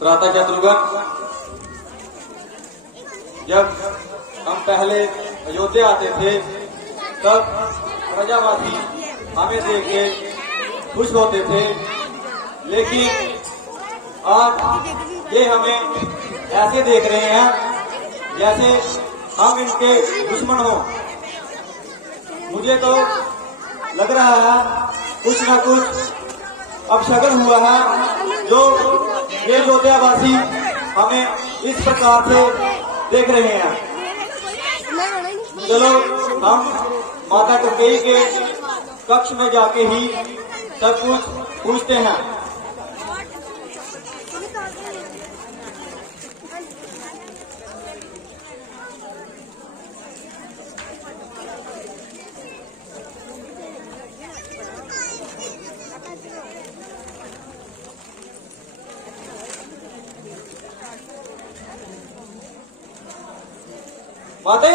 भ्राता शत्रुघ्न, जब हम पहले अयोध्या आते थे तब प्रजावासी हमें देख के खुश होते थे, लेकिन आज ये हमें ऐसे देख रहे हैं जैसे हम इनके दुश्मन हो। मुझे तो लग रहा है कुछ न कुछ अपशगुन हुआ है, जो ये अयोध्यावासी हमें इस प्रकार से देख रहे हैं। चलो हम माता कैकेयी के कक्ष में जाके ही सब कुछ पूछते हैं। माते,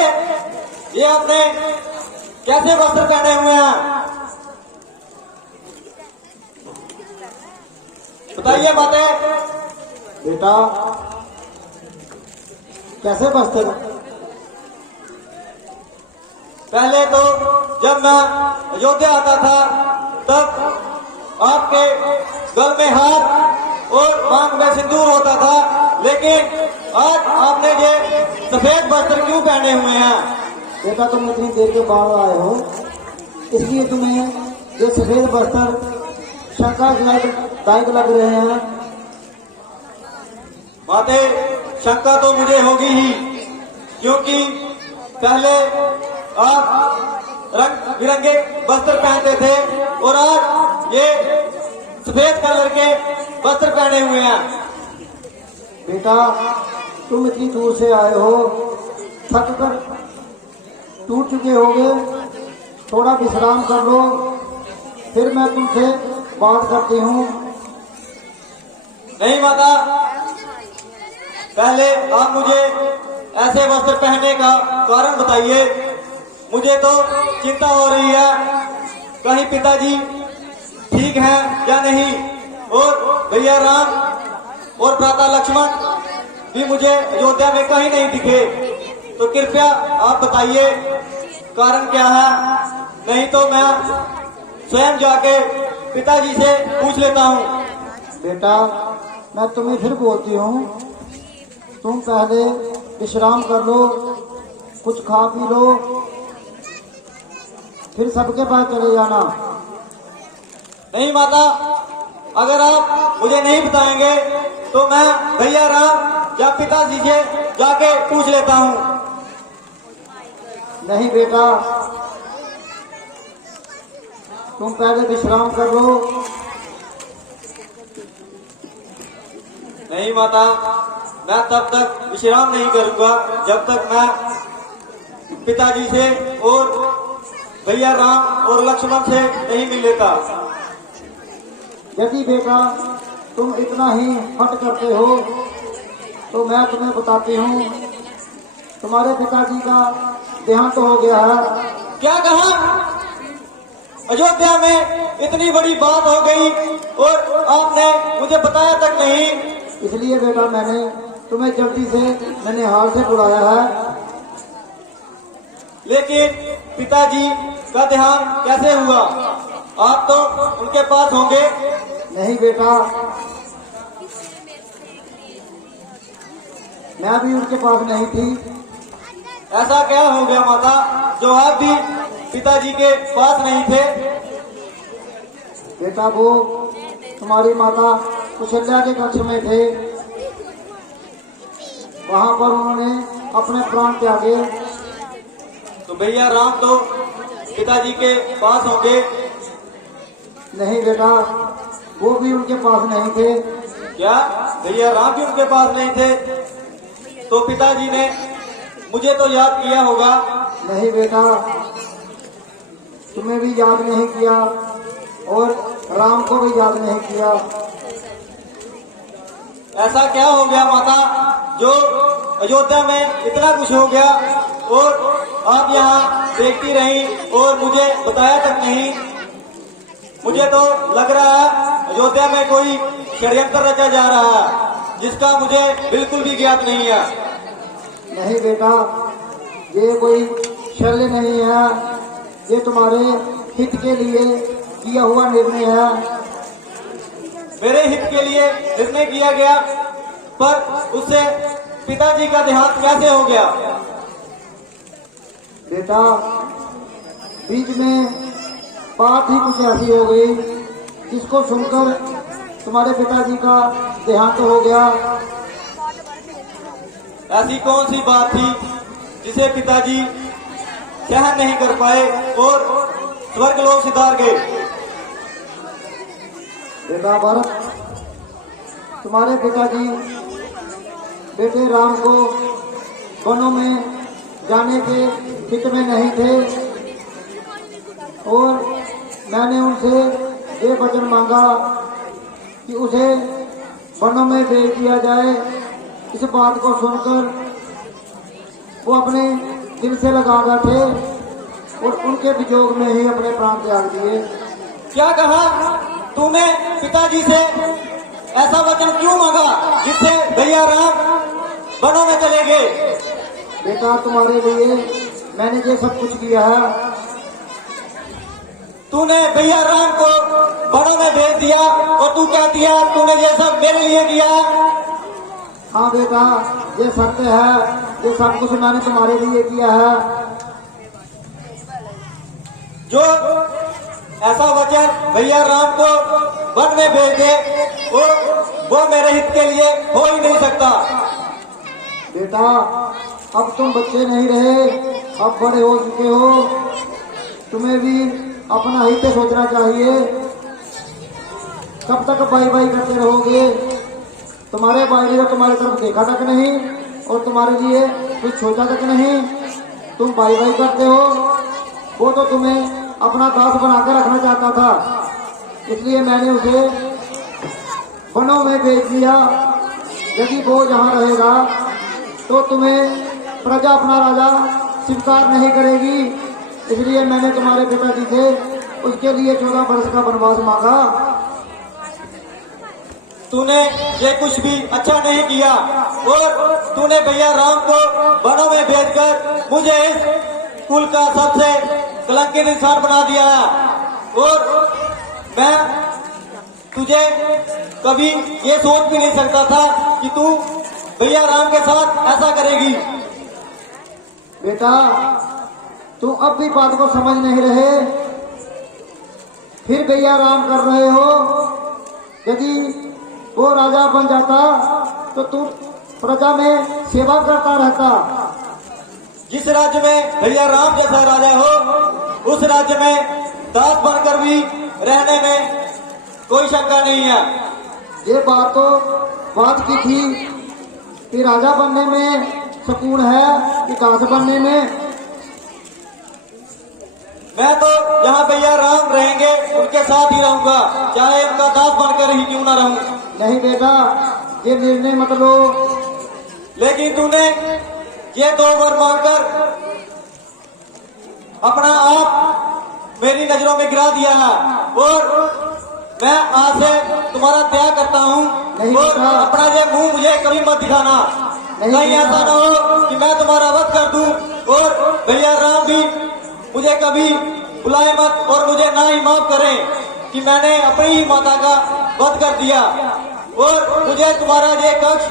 ये आपने कैसे वस्त्र पहने हुए हैं? बताइए माते। बेटा, कैसे वस्त्र? पहले तो जब मैं अयोध्या आता था तब आपके गल में हाथ और मांग में सिंदूर होता था, लेकिन आज आपने ये सफेद वस्त्र क्यों पहने हुए हैं? बेटा, तुम इतनी देर के बाद आए हो, इसलिए तुम्हें ये सफेद वस्त्र शंकादायक लग रहे हैं। माते, शंका तो मुझे होगी ही, क्योंकि पहले आप रंग बिरंगे वस्त्र पहनते थे और आज ये सफेद कलर के वस्त्र पहने हुए हैं। बेटा, तुम इतनी दूर से आए हो, थक कर टूट चुके होगे, थोड़ा विश्राम कर लो, फिर मैं तुमसे बात करती हूँ। नहीं माता, पहले आप मुझे ऐसे वस्त्र पहनने का कारण बताइए। मुझे तो चिंता हो रही है, कहीं पिताजी ठीक हैं या नहीं, और भैया राम और भ्राता लक्ष्मण भी मुझे अयोध्या में कहीं नहीं दिखे। तो कृपया आप बताइए कारण क्या है, नहीं तो मैं स्वयं जाके पिताजी से पूछ लेता हूँ। बेटा, मैं तुम्हें फिर बोलती हूँ, तुम पहले विश्राम कर लो, कुछ खा पी लो, फिर सबके पास चले जाना। नहीं माता, अगर आप मुझे नहीं बताएंगे तो मैं भैया राम या पिताजी से जाके पूछ लेता हूँ। नहीं बेटा, तुम पहले विश्राम कर लो। नहीं माता, मैं तब तक विश्राम नहीं करूंगा जब तक मैं पिताजी से और भैया राम और लक्ष्मण से नहीं मिल लेता। यदि बेटा तुम इतना ही हट करते हो तो मैं तुम्हें बताती हूँ, तुम्हारे पिताजी का देहांत हो गया है। क्या कहा? अयोध्या में इतनी बड़ी बात हो गई और आपने मुझे बताया तक नहीं। इसलिए बेटा मैंने तुम्हें जल्दी से ननिहाल से बुलाया है। लेकिन पिताजी का देहांत कैसे हुआ? आप तो उनके पास होंगे। नहीं बेटा, मैं भी उनके पास नहीं थी। ऐसा क्या हो गया माता, जो आप भी पिताजी के पास नहीं थे? बेटा, वो तुम्हारी माता कुशल्या के कक्ष में थे, वहां पर उन्होंने अपने प्राण त्यागे। तो भैया राम तो पिताजी के पास होंगे। नहीं बेटा, वो भी उनके पास नहीं थे। क्या भैया राम भी उनके पास नहीं थे? तो पिताजी ने मुझे तो याद किया होगा। नहीं बेटा, तुम्हें भी याद नहीं किया और राम को भी याद नहीं किया। ऐसा क्या हो गया माता, जो अयोध्या में इतना कुछ हो गया और आप यहाँ देखती रही और मुझे बताया तक नहीं? मुझे तो लग रहा है अयोध्या में कोई षड्यंत्र रचा जा रहा है। जिसका मुझे बिल्कुल भी ज्ञात नहीं है। नहीं बेटा, ये कोई शल्य नहीं है, ये तुम्हारे हित के लिए किया हुआ निर्णय है। मेरे हित के लिए निर्णय किया गया, पर उससे पिताजी का देहांत कैसे हो गया? बेटा, बीच में बात ही कुछ ऐसी हो गई जिसको सुनकर तुम्हारे पिताजी का देहांत हो गया। ऐसी कौन सी बात थी जिसे पिताजी सहन नहीं कर पाए और स्वर्गलोक सिधार गए? बेटा भरत, तुम्हारे पिताजी बेटे राम को वनों में जाने के हित में नहीं थे और मैंने उनसे ये वचन मांगा कि उसे वनों में भेज दिया जाए। इस बात को सुनकर वो अपने दिल से लगा बैठे और उनके वियोग में ही अपने प्राण त्याग दिए। क्या कहा तूने पिताजी से? ऐसा वचन क्यों मांगा जिससे भैया राम वनों में चले गए? बेटा, तुम्हारे लिए मैंने ये सब कुछ किया है। तूने भैया राम को वनों में भेज दिया और तू क्या दिया? तूने ये सब मेरे लिए किया? हाँ बेटा, ये सत्य है, ये सब कुछ मैंने तुम्हारे लिए किया है। जो ऐसा वचन भैया राम को वन में भेज दे वो मेरे हित के लिए हो ही नहीं सकता। बेटा, अब तुम बच्चे नहीं रहे, अब बड़े हो चुके हो, तुम्हें भी अपना हित सोचना चाहिए। कब तक बाई बाई करते रहोगे? तुम्हारे भाई ने तुम्हारी तरफ देखा तक नहीं और तुम्हारे लिए कुछ सोचा तक नहीं। तुम बाई बाई करते हो, वो तो तुम्हें अपना दास बनाकर रखना चाहता था, इसलिए मैंने उसे वनों में भेज दिया। यदि वो जहाँ रहेगा तो तुम्हें प्रजा अपना राजा स्वीकार नहीं करेगी, इसलिए मैंने तुम्हारे पिताजी से उसके लिए 14 वर्ष का वनवास मांगा। तूने ये कुछ भी अच्छा नहीं किया और तूने भैया राम को वनों में भेजकर मुझे इस कुल का सबसे कलंकित इंसान बना दिया और मैं तुझे कभी ये सोच भी नहीं सकता था कि तू भैया राम के साथ ऐसा करेगी। बेटा, तुम अब भी बात को समझ नहीं रहे, फिर भैया राम कर रहे हो। यदि वो राजा बन जाता तो तू प्रजा में सेवा करता रहता। जिस राज्य में भैया राम जैसा राजा हो उस राज्य में दास बनकर भी रहने में कोई शंका नहीं है। ये बात तो बात की थी कि राजा बनने में सुकून है कि दास बनने में। मैं तो जहाँ भैया राम रहेंगे उनके साथ ही रहूंगा, चाहे उनका दास बनकर ही क्यों ना रहूं। नहीं बेटा, ये निर्णय मत लो। लेकिन तूने ये 2 वर मांगकर अपना आप मेरी नजरों में गिरा दिया है और मैं आज से तुम्हारा त्याग करता हूँ और अपना ये मुंह मुझे कभी मत दिखाना। कहीं ऐसा ना हो कि मैं तुम्हारा वध कर दूं और भैया राम भी मुझे कभी बुलाए मत और मुझे ना ही माफ करें कि मैंने अपनी ही माता का वध कर दिया। और मुझे तुम्हारा ये कक्ष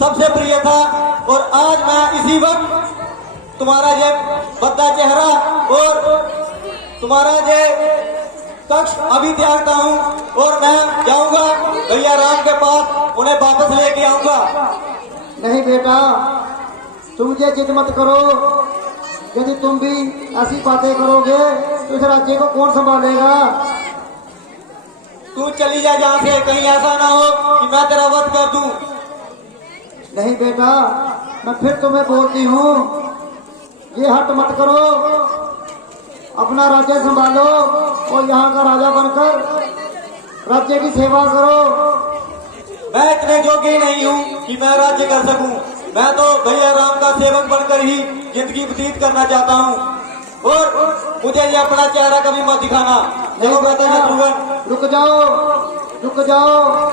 सबसे प्रिय था और आज मैं इसी वक्त तुम्हारा ये बद्दा चेहरा और तुम्हारा ये कक्ष अभी त्यागता हूँ और मैं जाऊंगा भैया राम के पास, उन्हें वापस लेके आऊंगा। नहीं बेटा, तुम ये जिद मत करो। यदि तुम भी ऐसी बातें करोगे तो इस राज्य को कौन संभालेगा? तू चली जा यहाँ से, कहीं ऐसा ना हो कि मैं तेरा वध कर दूं। नहीं बेटा, मैं फिर तुम्हें बोलती हूँ, ये हट मत करो, अपना राज्य संभालो और यहाँ का राजा बनकर राज्य की सेवा करो। मैं इतने योग्य नहीं हूँ कि मैं राज्य कर सकूं। मैं तो भैया राम का सेवक बनकर ही जिंदगी व्यतीत करना चाहता हूँ और मुझे ये अपना चेहरा कभी मत दिखाना। नहीं कहते हैं शत्रुघ्न, रुक जाओ, रुक जाओ,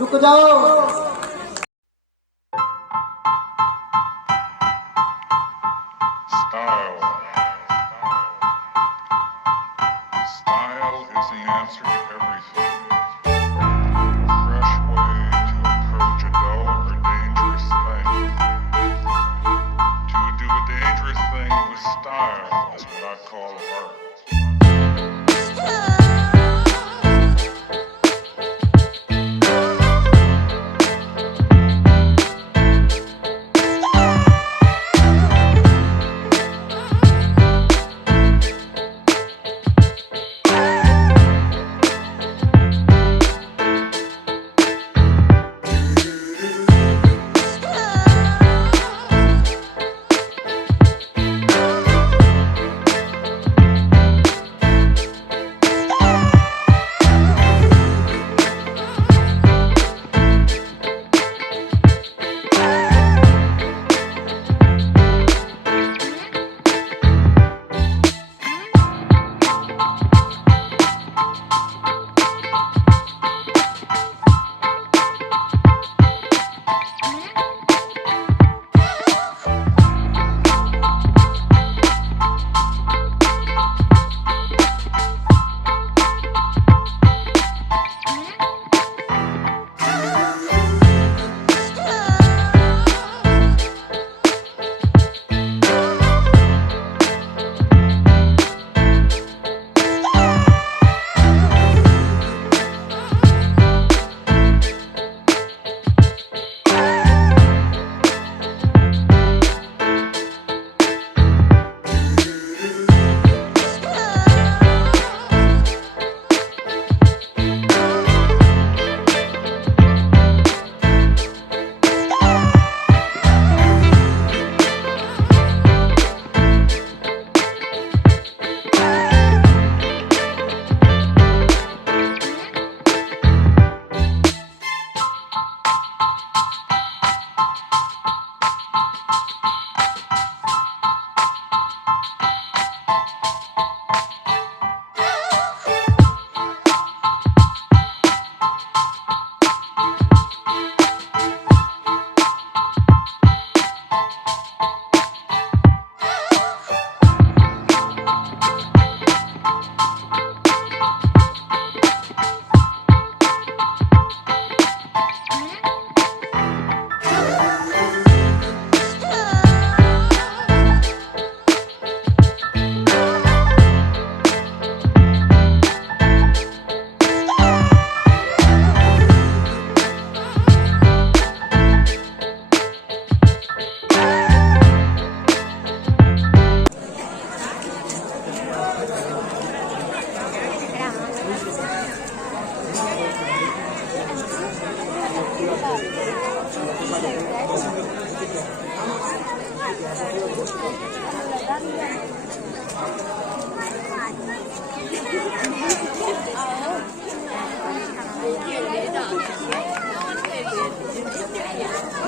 रुक जाओ। Style. Style is the answer to everything. A fresh way to approach a dull or dangerous thing. To do a dangerous thing with style is what I call art.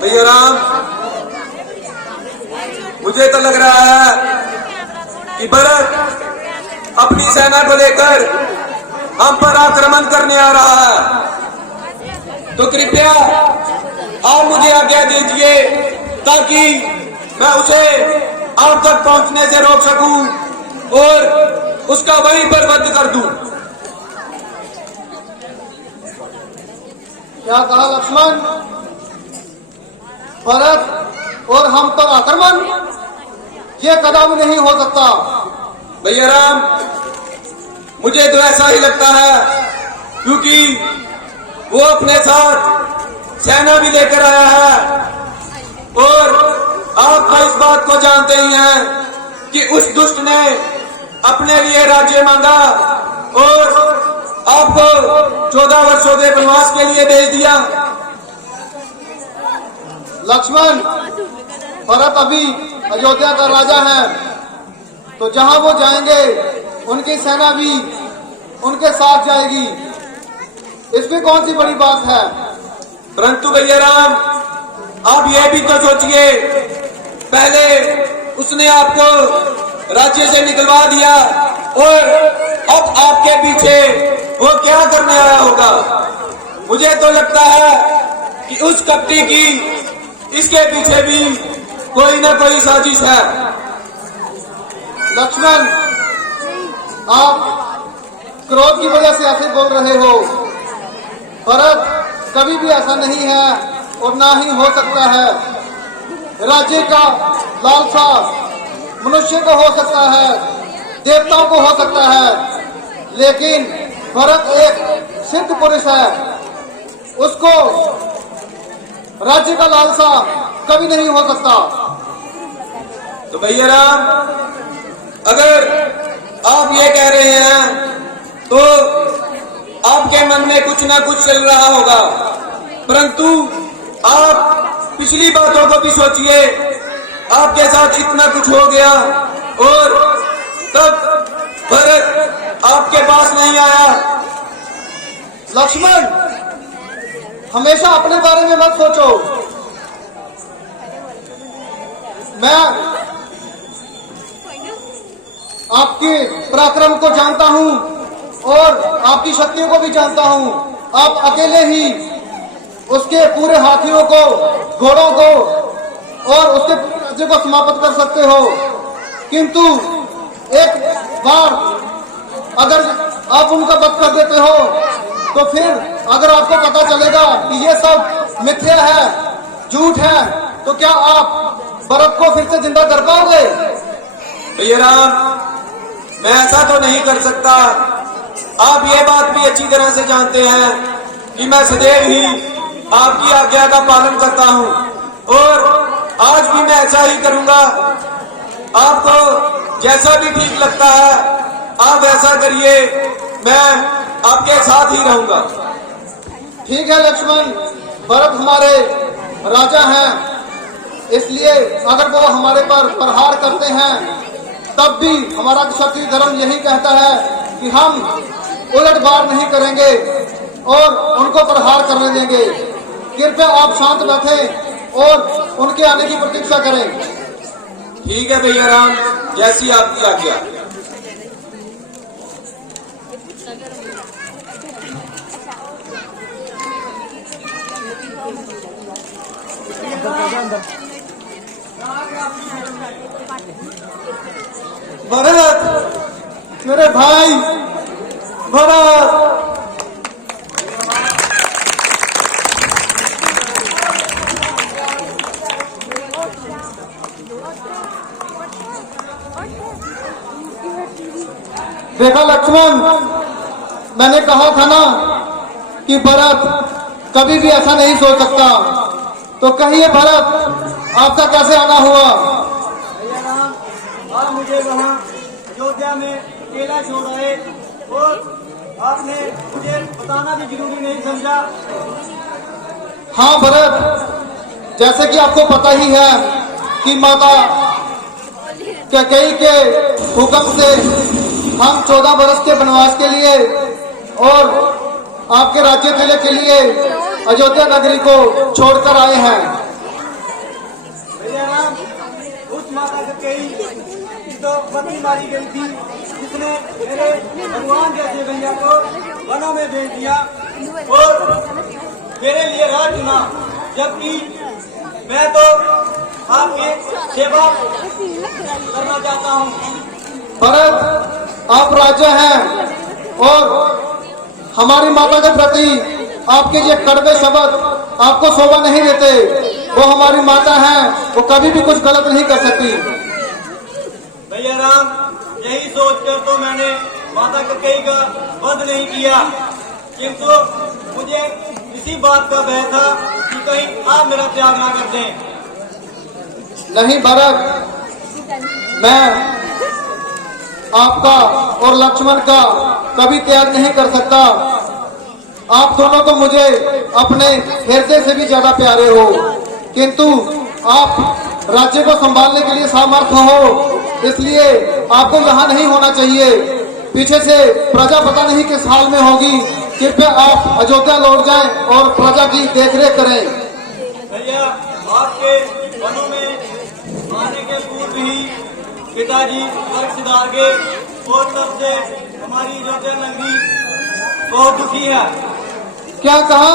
भैया राम, मुझे तो लग रहा है कि भरत अपनी सेना को लेकर हम पर आक्रमण करने आ रहा है, तो कृपया आप मुझे आज्ञा दीजिए ताकि मैं उसे आप तक पहुंचने से रोक सकूं और उसका वहीं पर वध कर दूं। क्या कहा लक्ष्मण? भरत और हम पर आक्रमण? ये कदम नहीं हो सकता। भैया राम, मुझे तो ऐसा ही लगता है, क्योंकि वो अपने साथ सेना भी लेकर आया है और आप तो इस बात को जानते ही हैं कि उस दुष्ट ने अपने लिए राज्य मांगा और आपको 14 वर्षों के वनवास के लिए भेज दिया। लक्ष्मण, भरत अभी अयोध्या का राजा है, तो जहां वो जाएंगे उनकी सेना भी उनके साथ जाएगी। इसमें कौन सी बड़ी बात है? परंतु भैया राम, आप ये भी तो सोचिए, पहले उसने आपको राज्य से निकलवा दिया और अब आपके पीछे वो क्या करने आया होगा। मुझे तो लगता है कि उस कपटी की इसके पीछे भी कोई ना कोई साजिश है। लक्ष्मण, आप क्रोध की वजह से ऐसे बोल रहे हो। भरत, कभी भी ऐसा नहीं है और ना ही हो सकता है। राज्य का लालसा मनुष्य को हो सकता है, देवताओं को हो सकता है, लेकिन भरत एक सिद्ध पुरुष है, उसको राज्य का लालसा कभी नहीं हो सकता। तो भैया राम, अगर आप ये कह रहे हैं तो आपके मन में कुछ ना कुछ चल रहा होगा, परंतु आप पिछली बातों को भी सोचिए। आपके साथ इतना कुछ हो गया और तब भरत आपके पास नहीं आया। लक्ष्मण, हमेशा अपने बारे में मत सोचो। मैं आपके पराक्रम को जानता हूं और आपकी शक्तियों को भी जानता हूं। आप अकेले ही उसके पूरे हाथियों को, घोड़ों को और उसके राज्य को समाप्त कर सकते हो, किंतु एक बार अगर आप उनका वध कर देते हो तो फिर अगर आपको पता चलेगा कि ये सब मिथ्या है, झूठ है, तो क्या आप भरत को फिर से जिंदा कर पाओगे? भैया राम, मैं ऐसा तो नहीं कर सकता। आप ये बात भी अच्छी तरह से जानते हैं कि मैं सदैव ही आपकी आज्ञा का पालन करता हूं और आज भी मैं ऐसा ही करूंगा। आपको जैसा भी ठीक लगता है आप वैसा करिए, मैं आपके साथ ही रहूंगा। ठीक है लक्ष्मण, भरत हमारे राजा हैं, इसलिए अगर वो हमारे पर प्रहार करते हैं तब भी हमारा क्षत्रिय धर्म यही कहता है कि हम उलट बार नहीं करेंगे और उनको प्रहार करने देंगे। कृपया आप शांत बैठें और उनके आने की प्रतीक्षा करें। ठीक है भैया राम, जैसी आपकी आज्ञा। भरत, मेरे भाई भरत, देखा लक्ष्मण, मैंने कहा था ना कि भरत कभी भी ऐसा नहीं सोच सकता। तो कहिए भरत, आपका कैसे आना हुआ? भैया राम, आप मुझे वहाँ अयोध्या में अकेला छोड़ आए और आपने मुझे बताना भी जरूरी नहीं समझा। हाँ भरत, जैसे कि आपको पता ही है कि माता कैकेयी के हुक्म से हम 14 वर्ष के वनवास के लिए और आपके राज्य मेले के लिए अयोध्या नगरी को छोड़कर आए हैं। भैया राम, उस माता कैकेयी की तो पत्नी मारी गई थी, जिसने मेरे भगवान जैसे भैया को वनों में भेज दिया और मेरे लिए राह चुना, जबकि मैं तो आपकी सेवा करना चाहता हूँ। भरत, आप राजा हैं और हमारी माता के प्रति आपके ये कड़वे शब्द आपको शोभा नहीं देते। वो हमारी माता हैं, वो कभी भी कुछ गलत नहीं कर सकती। भैया राम, यही सोचकर तो मैंने माता कैकेयी का वध नहीं किया, किंतु मुझे इसी बात का भय था कि कहीं आप मेरा त्याग ना कर दें। नहीं भरत, मैं आपका और लक्ष्मण का कभी त्याग नहीं कर सकता। आप दोनों तो मुझे अपने हृदय से भी ज्यादा प्यारे हो, किंतु आप राज्य को संभालने के लिए सामर्थ्य हो, इसलिए आपको यहाँ नहीं होना चाहिए। पीछे से प्रजा पता नहीं किस हाल में होगी। कृपया आप अयोध्या लौट जाएं और प्रजा की देखरेख करें। भैया, आपके वनों में आने के पूर्व ही पिताजी स्वर्ग सिधार गए और तब से हमारी अयोध्या नगरी बहुत दुखी है। क्या कहा?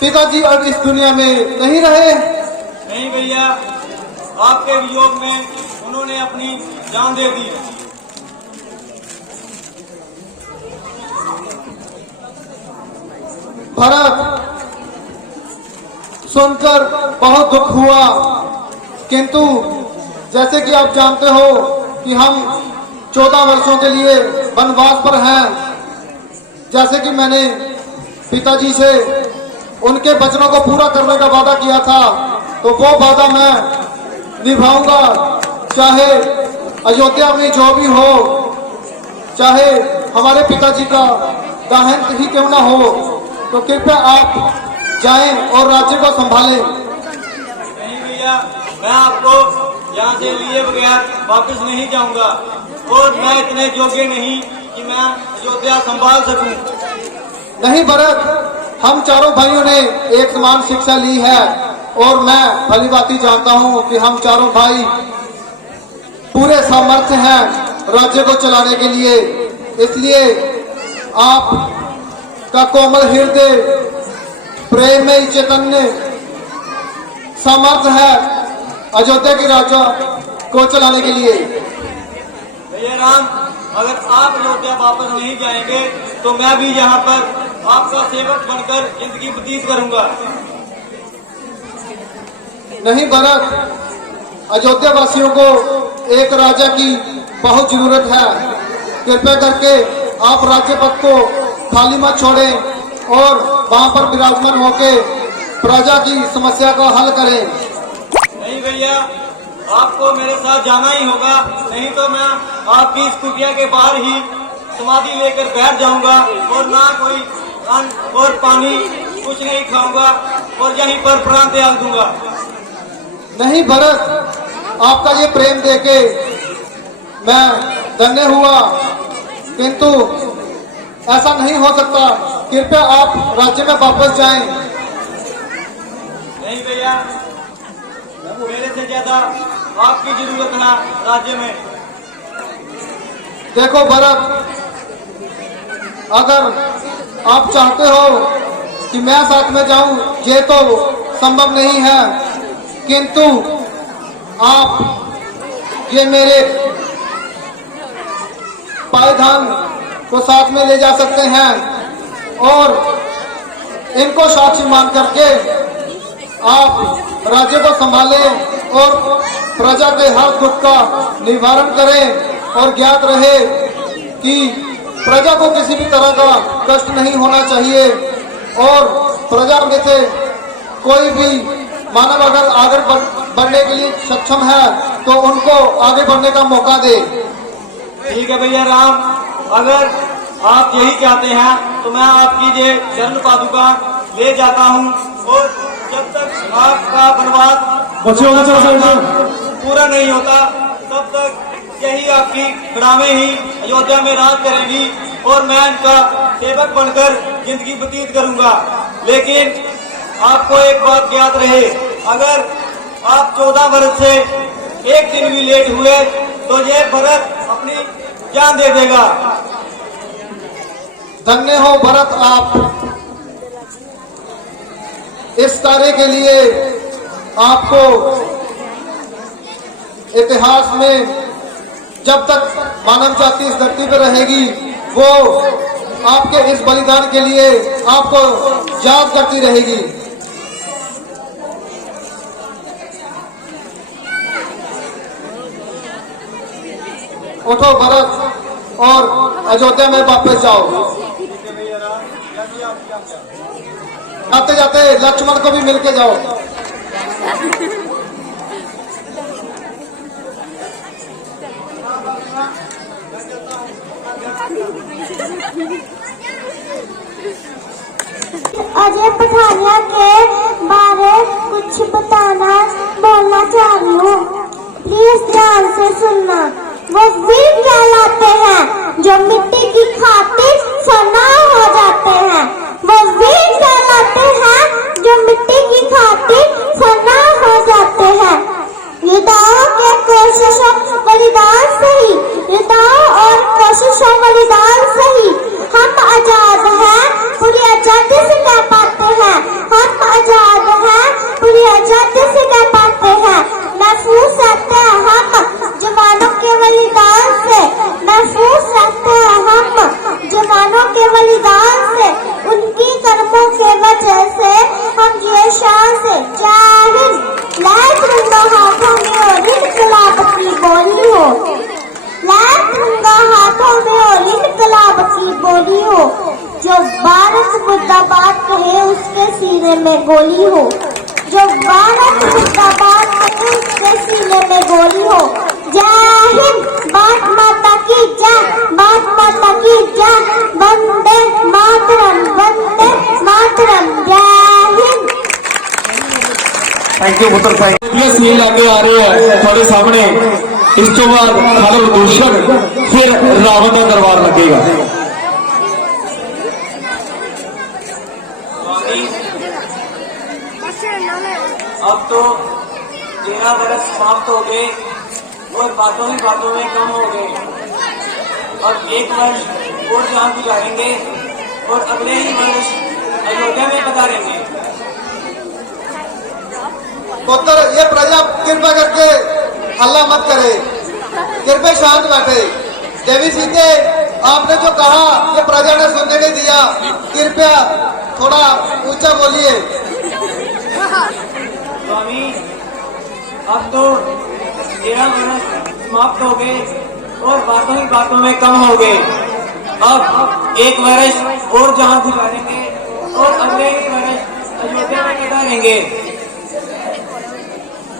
पिताजी अब इस दुनिया में नहीं रहे? नहीं भैया, आपके वियोग में उन्होंने अपनी जान दे दी। भरत, सुनकर बहुत दुख हुआ, किंतु जैसे कि आप जानते हो कि हम 14 वर्षों के लिए वनवास पर हैं। जैसे कि मैंने पिताजी से उनके वचनों को पूरा करने का वादा किया था, तो वो वादा मैं निभाऊंगा, चाहे अयोध्या में जो भी हो, चाहे हमारे पिताजी का देहांत ही क्यों ना हो। तो कृपया आप जाएं और राज्य को संभालें। नहीं भैया, मैं आपको यहाँ से लिए बगैर वापस नहीं जाऊंगा, और मैं इतने योग्य नहीं कि मैं अयोध्या संभाल सकूं। नहीं भरत, हम चारों भाइयों ने एक समान शिक्षा ली है, और मैं भलीभांति जानता हूँ कि हम चारों भाई पूरे सामर्थ्य हैं राज्य को चलाने के लिए। इसलिए आप का कोमल हृदय, प्रेममयी चैतन्य सामर्थ्य है अयोध्या की राजा को चलाने के लिए। भैया राम, अगर आप अयोध्या वापस नहीं जाएंगे तो मैं भी यहाँ पर आपका सेवक बनकर जिंदगी व्यतीत करूंगा। नहीं भरत, अयोध्या वासियों को एक राजा की बहुत जरूरत है। कृपया करके आप राज्य पद को खाली मत छोड़ें और वहां पर विराजमान होके प्रजा की समस्या का हल करें। नहीं भैया, आपको मेरे साथ जाना ही होगा, नहीं तो मैं आपकी इस कुटिया के बाहर ही समाधि लेकर बैठ जाऊंगा, और ना कोई अन्न और पानी कुछ नहीं खाऊंगा, और यहीं पर प्राण त्याग दूंगा। नहीं भरत, आपका ये प्रेम देके मैं धन्य हुआ, किंतु ऐसा नहीं हो सकता। कृपया आप राज्य में वापस जाएं। नहीं भैया, मेरे से ज्यादा आपकी जरूरत है राज्य में। देखो भरत, अगर आप चाहते हो कि मैं साथ में जाऊं, ये तो संभव नहीं है, किंतु आप ये मेरे पायदान को साथ में ले जा सकते हैं, और इनको साक्षी मान करके आप राज्य को संभालें और प्रजा के हर दुख का निवारण करें, और ज्ञात रहे कि प्रजा को किसी भी तरह का कष्ट नहीं होना चाहिए, और प्रजा में से कोई भी मानव अगर आगे बढ़ने के लिए सक्षम है तो उनको आगे बढ़ने का मौका दे। ठीक है भैया राम, अगर आप यही चाहते हैं तो मैं आपकी ये चरण पादुका ले जाता हूँ, और जब तक आपका वनवास पूरा नहीं होता तब तक यही आपकी खड़ावें ही अयोध्या में राज करेंगी, और मैं इनका सेवक बनकर जिंदगी व्यतीत करूंगा। लेकिन आपको एक बात याद रहे, अगर आप 14 वर्ष से एक दिन भी लेट हुए तो ये भरत अपनी जान दे देगा। धन्य हो भरत आप, इस कार्य के लिए आपको इतिहास में जब तक मानव जाति इस धरती पर रहेगी, वो आपके इस बलिदान के लिए आपको याद करती रहेगी। उठो भरत और अयोध्या में वापस जाओ। जाते जाते लक्ष्मण को भी मिलके जाओ। अजय पठानिया के बारे कुछ बोलना चाह रही हूँ, प्लीज ध्यान से सुनना। वो वीर कहलाते हैं जो मिट्टी की खातिर फना हो जाते हैं। वो वीर कहलाते हैं जो मिट्टी की खातिर फना हो जाते हैं। युद्धाओं के कोशिशों बलिदान से ही, युद्धाओं और कोशिशों बलिदान से ही हम आजाद हैं, पूरी आजादी से कह पाते हैं। हम आजाद हैं, पूरी आजादी से कह पाते हैं। महफूज रहते हैं हम होली हो। जो भारत मुर्दाबाद कहे उसके सीने में गोली हो। जो भारत मुर्दाबाद कहे उसके सीने में गोली हो। जय हिंद, भारत माता की जय, भारत माता की जय, वंदे मातरम, वंदे मातरम, जय हिंद। थैंक यू पुत्र साहब। ये सीन आगे आ रहे हैं थोड़े सामने। इस तो बाद खल दूषण, फिर रावण का दरबार लगेगा। अब तो 13 वर्ष समाप्त हो गए और बातों ही बातों में कम हो गए। अब 1 वर्ष और जान गुजारेंगे और अगले ही वर्ष अयोध्या में पधारेंगे। पुत्र, ये प्रजा कृपा करके हल्ला मत करे, कृपया शांत बैठे। देवी सीते, आपने जो कहा ये प्रजा ने सुनने नहीं दिया, कृपया थोड़ा ऊंचा बोलिए। स्वामी, अब तो 13 वर्ष समाप्त हो गए और बातों ही बातों में कम हो गए। अब 1 वर्ष और जहां गुजारेंगे और अगले ही वर्ष अयोध्या में पधारेंगे।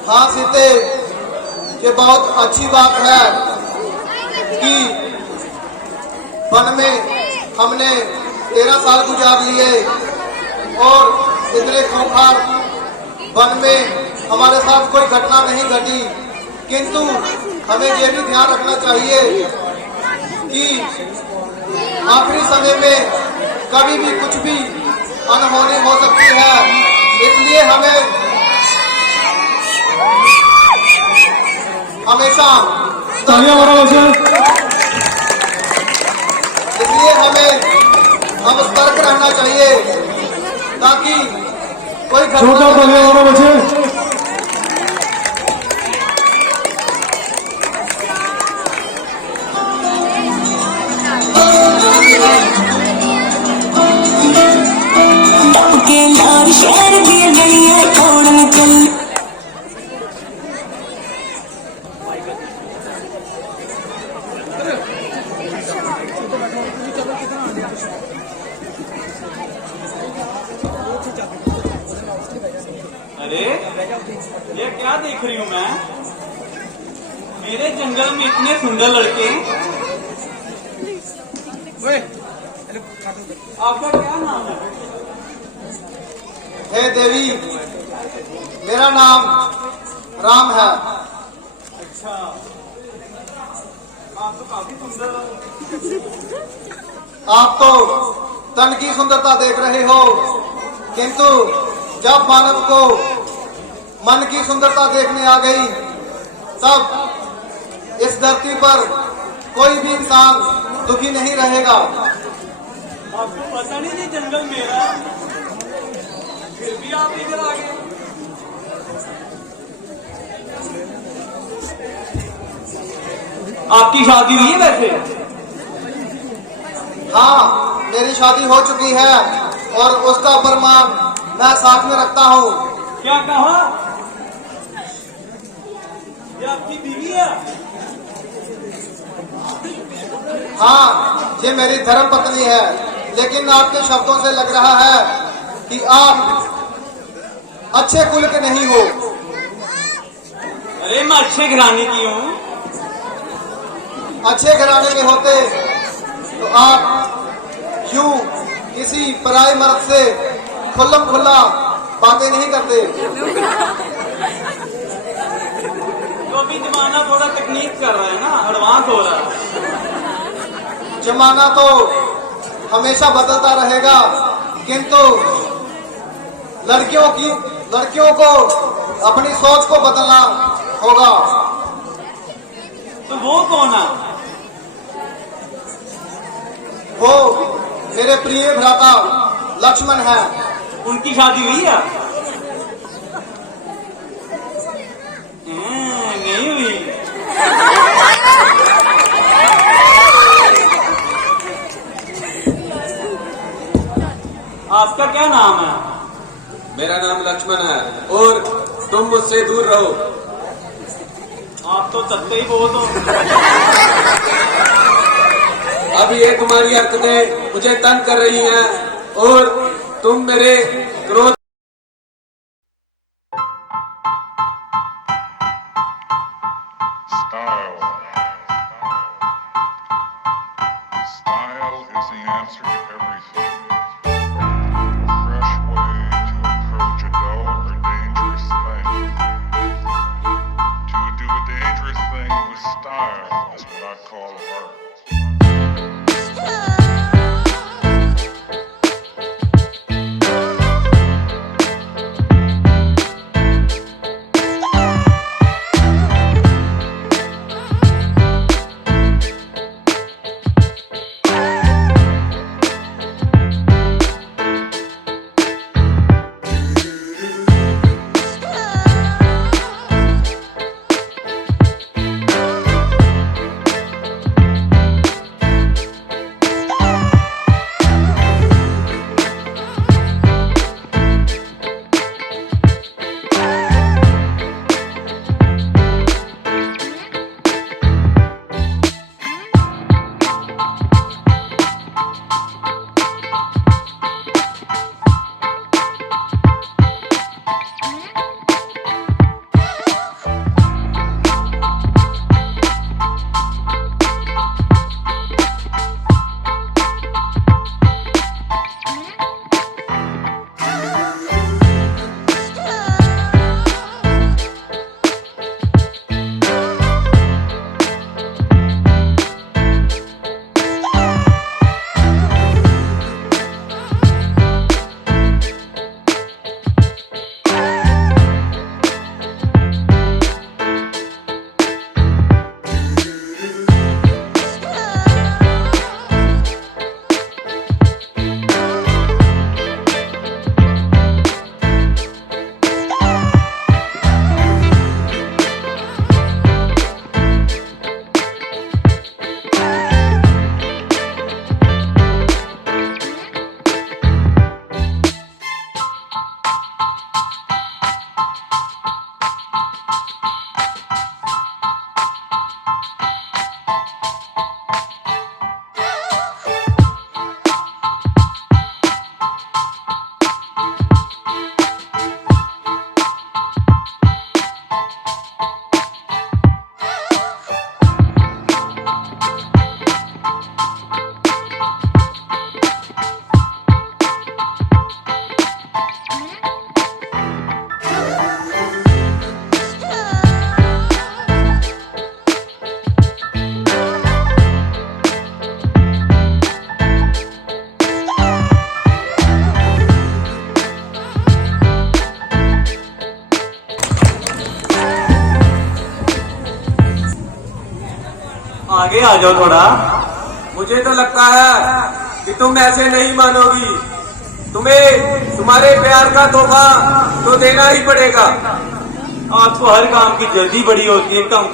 हाँ सीते, ये बहुत अच्छी बात है कि वन में हमने 13 साल गुजार लिए और इतने खूंखार वन में हमारे साथ कोई घटना नहीं घटी। किंतु हमें ये भी ध्यान रखना चाहिए कि आखिरी समय में कभी भी कुछ भी अनहोनी हो सकती है। इसलिए हमें हमेशा इसलिए हम सतर्क रहना चाहिए ताकि कोई घटना अरे ये क्या देख रही हूँ मैं? मेरे जंगल में इतने सुंदर लड़के। आपका क्या नाम है? हे देवी, मेरा नाम राम है। अच्छा, आप तो काफी सुंदर हो। आप तो तन की सुंदरता देख रहे हो, किंतु जब मानव को मन की सुंदरता देखने आ गई तब इस धरती पर कोई भी इंसान दुखी नहीं रहेगा। आपको पता नहीं ये जंगल मेरा, फिर भी आप इधर आ गए। आपकी शादी हुई है वैसे? हाँ, मेरी शादी हो चुकी है और उसका प्रमाण मैं साथ में रखता हूँ। क्या कहा? ये आपकी बीवी है? हाँ, ये मेरी धर्म पत्नी है, लेकिन आपके शब्दों से लग रहा है कि आप अच्छे कुल के नहीं हो। अरे मैं अच्छे घराने की हूँ। अच्छे घराने के होते तो आप यूं किसी पराये मर्द से खुल्लम खुल्ला बातें नहीं करते। तो अभी जमाना थोड़ा तकनीक कर रहा है ना, एडवांस हो रहा है। जमाना तो हमेशा बदलता रहेगा, किंतु लड़कियों को अपनी सोच को बदलना होगा। तो वो कौन है? वो मेरे प्रिय भ्राता लक्ष्मण है। उनकी शादी हुई है? नहीं हुई। आपका क्या नाम है? मेरा नाम लक्ष्मण है और तुम मुझसे दूर रहो। आप तो तत्ते ही बहुत हो। अब ये तुम्हारी हरकतें मुझे तंग कर रही हैं और तुम मेरे क्रोध Style. Style is the answer to everything. A fresh way to approach a dull or dangerous thing. To do a dangerous thing with style is what I call art. आगे आ जाओ थोड़ा। मुझे तो लगता है कि तुम ऐसे नहीं मानोगी। तुम्हें तुम्हारे प्यार का तोहफा तो देना ही पड़ेगा। आपको हर काम की जल्दी बड़ी होती है, कम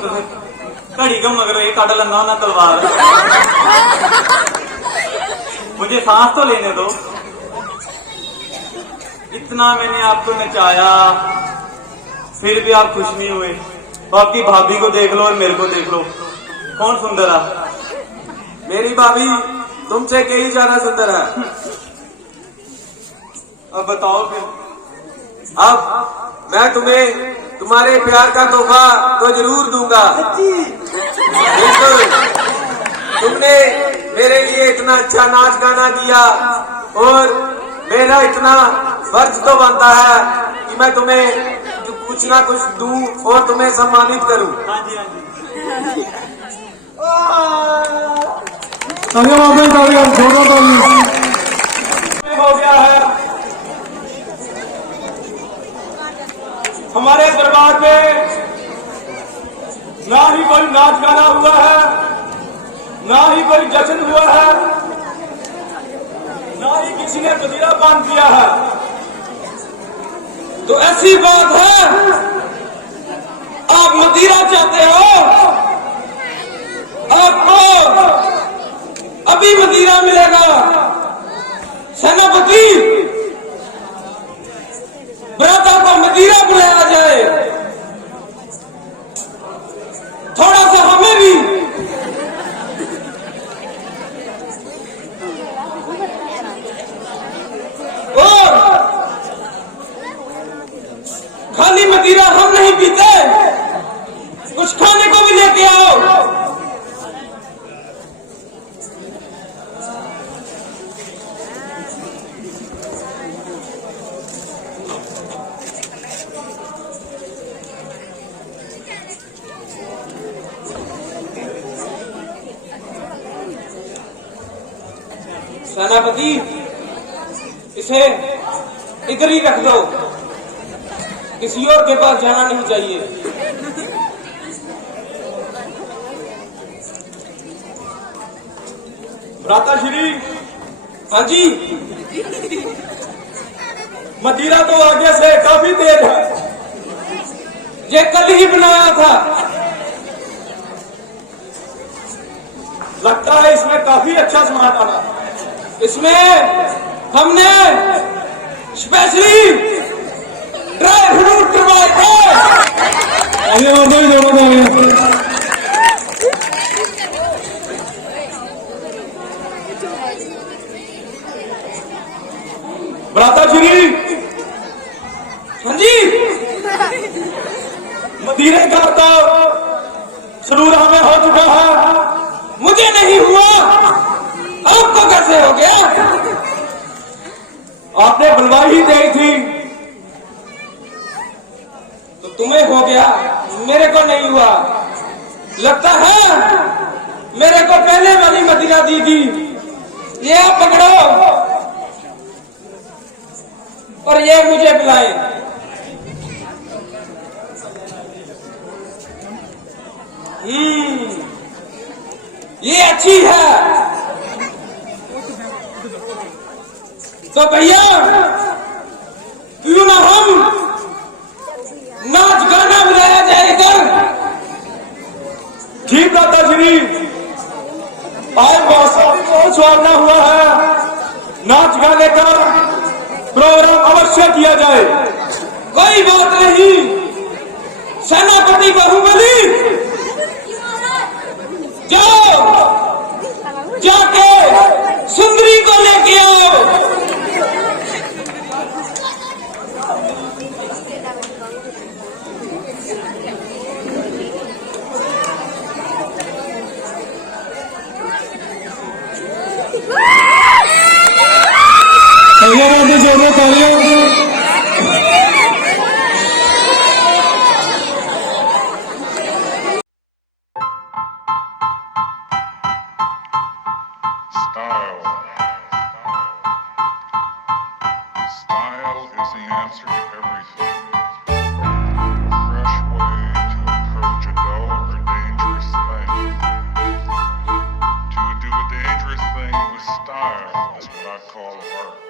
घड़ी कम मगर ये काटा लंगा ना तलवार। मुझे सांस तो लेने दो। इतना मैंने आपको नचाया फिर भी आप खुश नहीं हुए। आपकी भाभी को देख लो और मेरे को देख लो, कौन सुंदर है? मेरी भाभी तुमसे कहीं ज्यादा सुंदर है। अब बताओ फिर। अब मैं तुम्हें तुम्हारे प्यार का तोहफा तो जरूर दूंगा। बिल्कुल। तुमने मेरे लिए इतना अच्छा नाच गाना किया और मेरा इतना फर्ज तो बनता है कि मैं तुम्हें कुछ ना कुछ दूं और तुम्हें सम्मानित करूं। हाँ जी, हाँ जी। हो गया है हमारे दरबार में, ना ही कोई नाच गाना हुआ है, ना ही कोई जश्न हुआ है, ना ही किसी ने मदिरा पान किया है। तो ऐसी बात है, आप मदिरा चाहते हो, आपको अभी मदिरा मिलेगा। सेनापति, ब्रता को मदिरा बुलाया जाए, थोड़ा सा हमें भी। सेनापति, इसे इधर ही रख दो, किसी और के पास जाना नहीं चाहिए। भ्राताश्री, हाँ जी, मदिरा तो आगे से काफी तेज है। ये कल ही बनाया था। लगता है इसमें काफी अच्छा स्वाद आ रहा। इसमें हमने स्पेशली ड्राई फ्रूट डलवाए थे। भ्राताश्री, हाँ जी, मदिरे का तो सरूर हमें हो चुका है। मुझे नहीं हुआ, आपको कैसे हो गया? आपने बलवाई ही दी थी। तो तुम्हें हो गया, मेरे को नहीं हुआ। लगता है मेरे को पहले वाली मदिरा दी थी। ये आप पकड़ो और ये मुझे पिलाए। ये अच्छी है। तो भैया, क्यों ना हम नाच गाना बुलाया जाए इधर। जी भ्राताश्री, आज मौसम बहुत सुहावना हुआ है। नाच गाने का प्रोग्राम अवश्य किया जाए। कोई बात नहीं, सेनापति बाहुबली, जाओ जाके सुंदरी को लेके आओ। Style is the answer to everything. A fresh way to approach a dull or dangerous thing. To do a dangerous thing with style is what I call art.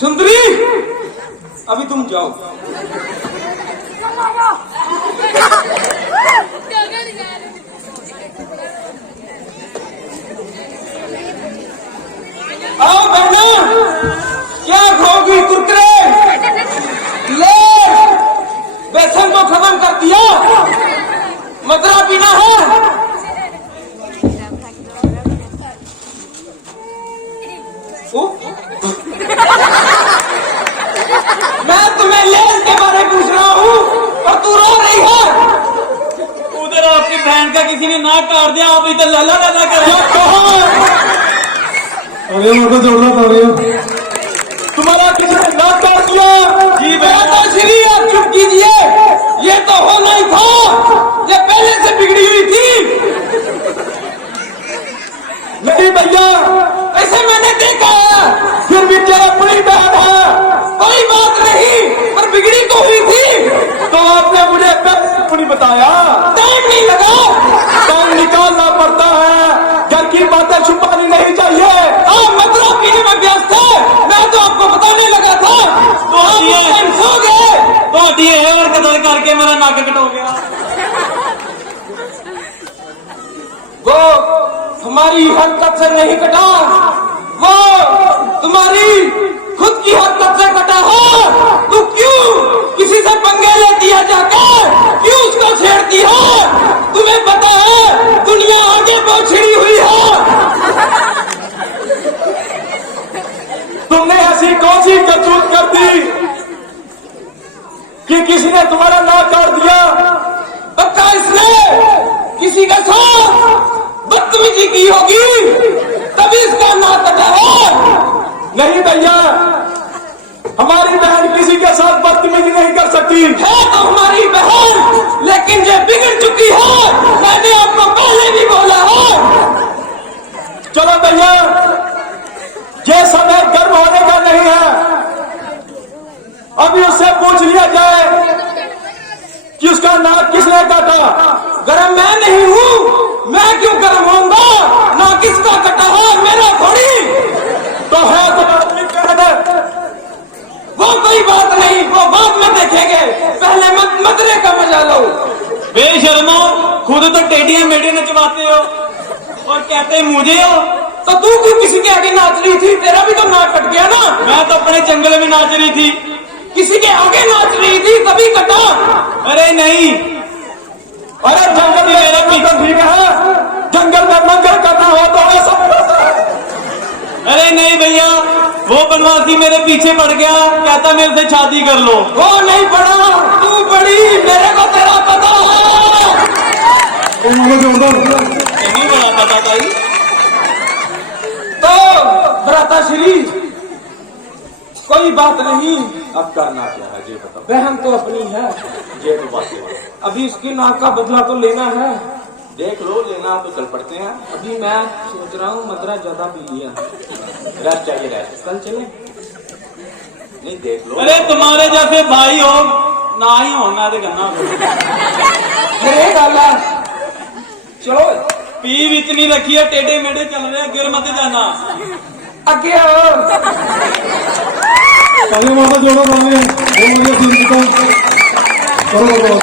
सुंदरी अभी तुम जाओ। आओ बहना, क्या खाओगी? कुरकुरे ले, बेसन को खत्म कर दिया, मदरा पीना है। मैं तुम्हें लेस के बारे में पूछ रहा हूँ और तू रो रही है। उधर आपकी बहन का किसी ने नाक काट दिया, आप इधर लला लला कर रहे हो। अरे मेरे को जोड़ना पड़ेगा। तुम्हारा किसी ने नाक काट दिया? जी बेटा श्री, आप चुप कीजिए। ये तो होना ही था, ये पहले से बिगड़ी हुई थी। नहीं भैया, ऐसे मैंने देखा है, फिर भी तेरा अपनी बहन है, कोई बात नहीं, पर बिगड़ी तो हुई थी। तो आपने मुझे नहीं बताया? टाइम नहीं लगा, टाइम निकालना पड़ता है, घर की बातें छुपानी नहीं चाहिए। आप मदरा पीने में व्यस्त थे, मैं तो आपको बताने लगा था, तो आप सो गए। तो ये और कदर करके मेरा नाक कट हो गया। वो हमारी हरकत से नहीं कटा, वो तुम्हारी खुद की हरकत से कटा है। तू क्यों किसी से पंगे लेती है जाकर, क्यों उसको छेड़ती है? तुम्हें पता है दुनिया आगे बहुत छिड़ी हुई है। तुमने ऐसी कौन सी करतूत कर दी कि किसी ने तुम्हारा नाक काट दिया? पक्का इसने किसी के साथ बदतमीजी की होगी, तभी इसका नाक कटा है। नहीं भैया, हमारी बहन किसी के साथ बदतमीजी नहीं कर सकती है। तो हमारी बहन, लेकिन ये बिगड़ चुकी है, मैंने आपको पहले भी बोला है। चलो भैया, ये समय गर्म होने का नहीं है, अभी उससे पूछ लिया जाए कि उसका नाक किसने काटा। गरम मैं नहीं हूँ, मैं क्यों गरम होऊंगा? ना किसका कटा है, मेरा थोड़ी तो है। तो वो कोई बात नहीं, वो बाद में देखेंगे, पहले मदरे का मजा लो। बेशर्मो, खुद तो टेढ़ियां मेढ़े नचवाते हो और कहते मुझे हो। तो तू क्यों किसी के आगे नाच रही थी? तेरा भी तो नाक कट गया ना। मैं तो अपने जंगल में नाच रही थी। किसी के आगे नाच रही थी तभी कटा। अरे नहीं, अरे जंगल में मेरा पीछा ठीक है, जंगल में मंगल करना हो तो ऐसा। अरे नहीं भैया, वो बनवासी मेरे पीछे पड़ गया, कहता मेरे से शादी कर लो। वो नहीं पड़ा, तू पड़ी, मेरे को तेरा पता है। नहीं बड़ा पता भाई। तो भ्राता श्री, कोई बात नहीं, अब करना क्या है ये बताओ। बहन तो अपनी है, ये तो बात है। अभी उसकी नाक का बदला तो लेना है। देख लो, लेना तो चल पड़ते हैं। अभी मैं सोच रहा हूँ मदरा ज्यादा पी लिया, रेस्ट चाहिए, रेस्ट। कल चले। नहीं देख लो। अरे तुम्हारे जैसे भाई हो ना ही हो, मैं तो कहना अरे गाला चलो, पीव इतनी रखी है, टेढ़े मेढ़े चल रहे हैं, गिर मत जाना। आगे आओ। अरे माता जोड़ो बोलिए, करो।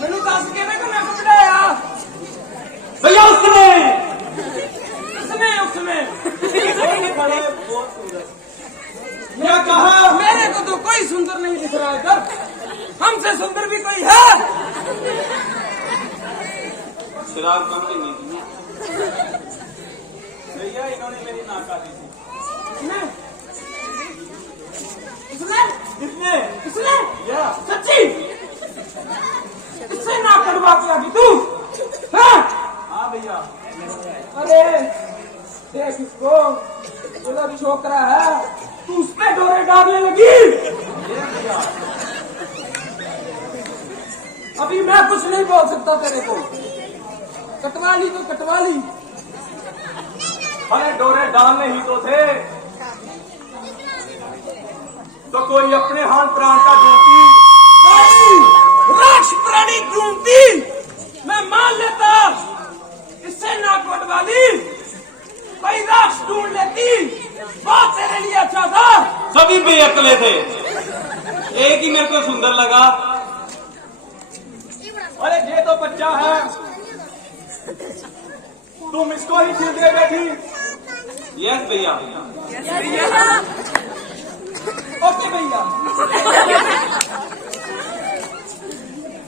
मैंने दस के मैं को बिठाया भैया। उसने मैं कहा, मेरे को तो कोई सुंदर नहीं दिख रहा है इधर, हमसे सुंदर भी कोई है? शराब कम की नहीं थी भैया, इन्होंने मेरी नाक काटी थी। इसने या सच्ची इससे नाक कटवा के अभी तू? हाँ भैया। अरे देख इसको, बोला छोकरा है, तू उसमें डोरे डालने लगी। अभी मैं कुछ नहीं बोल सकता तेरे को, कटवा ली तो कटवा ली। अरे डोरे डालने ही तो थे, तो कोई अपने हान प्राण का ढूंढती, राक्ष प्राणी ढूंढती मैं मान लेता, इससे ना कोतवाली कोई राक्ष ढूंढ लेती, बात तेरे लिए अच्छा था। सभी बेअक्ले थे, एक ही मेरे को सुंदर लगा। अरे ये तो बच्चा है, तुम इसको ही छीन दे बैठी। यस भैया। ओके भैया।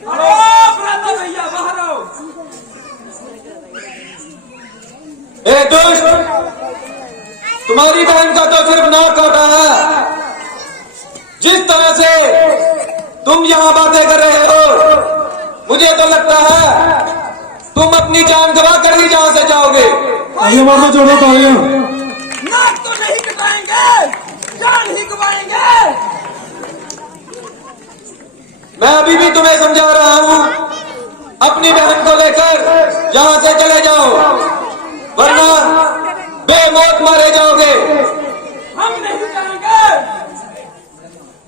अरे भ्राता भैया बाहर आओ। ए दुष्ट, तुम्हारी बहन का तो सिर्फ नाक काटा है। जिस तरह से तुम यहाँ बातें कर रहे हो, मुझे तो लगता है तुम अपनी जान गवा कर ही जहाँ से जाओगे। ये बात छोड़ो तो नाक तो नहीं कटाएंगे, जान ही गवाएंगे। मैं अभी भी तुम्हें समझा रहा हूँ, अपनी बहन को लेकर यहाँ से चले जाओ, वरना बेमौत मारे जाओगे। हम नहीं जाएंगे,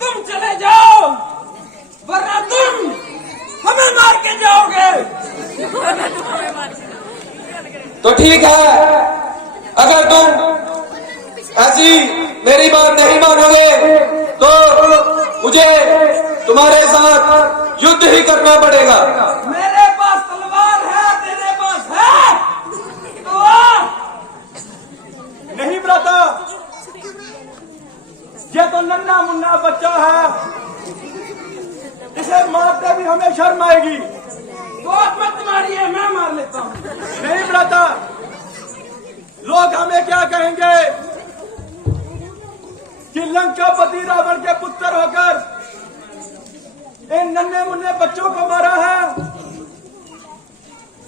तुम चले जाओ, वरना तुम हमें मार के जाओगे। तो ठीक है, अगर तुम ऐसी मेरी बात नहीं मानोगे तो मुझे तुम्हारे साथ युद्ध ही करना पड़ेगा। मेरे पास तलवार है, तेरे पास है तो आ। नहीं भ्राता, ये तो नन्हा मुन्ना बच्चा है, इसे मारते भी हमें शर्म आएगी। बहुत मत मारिए, मैं मार लेता हूँ। नहीं भ्राता, लोग हमें क्या कहेंगे कि लंकापति रावण के पुत्र होकर इन नन्हे मुन्ने बच्चों को मारा है।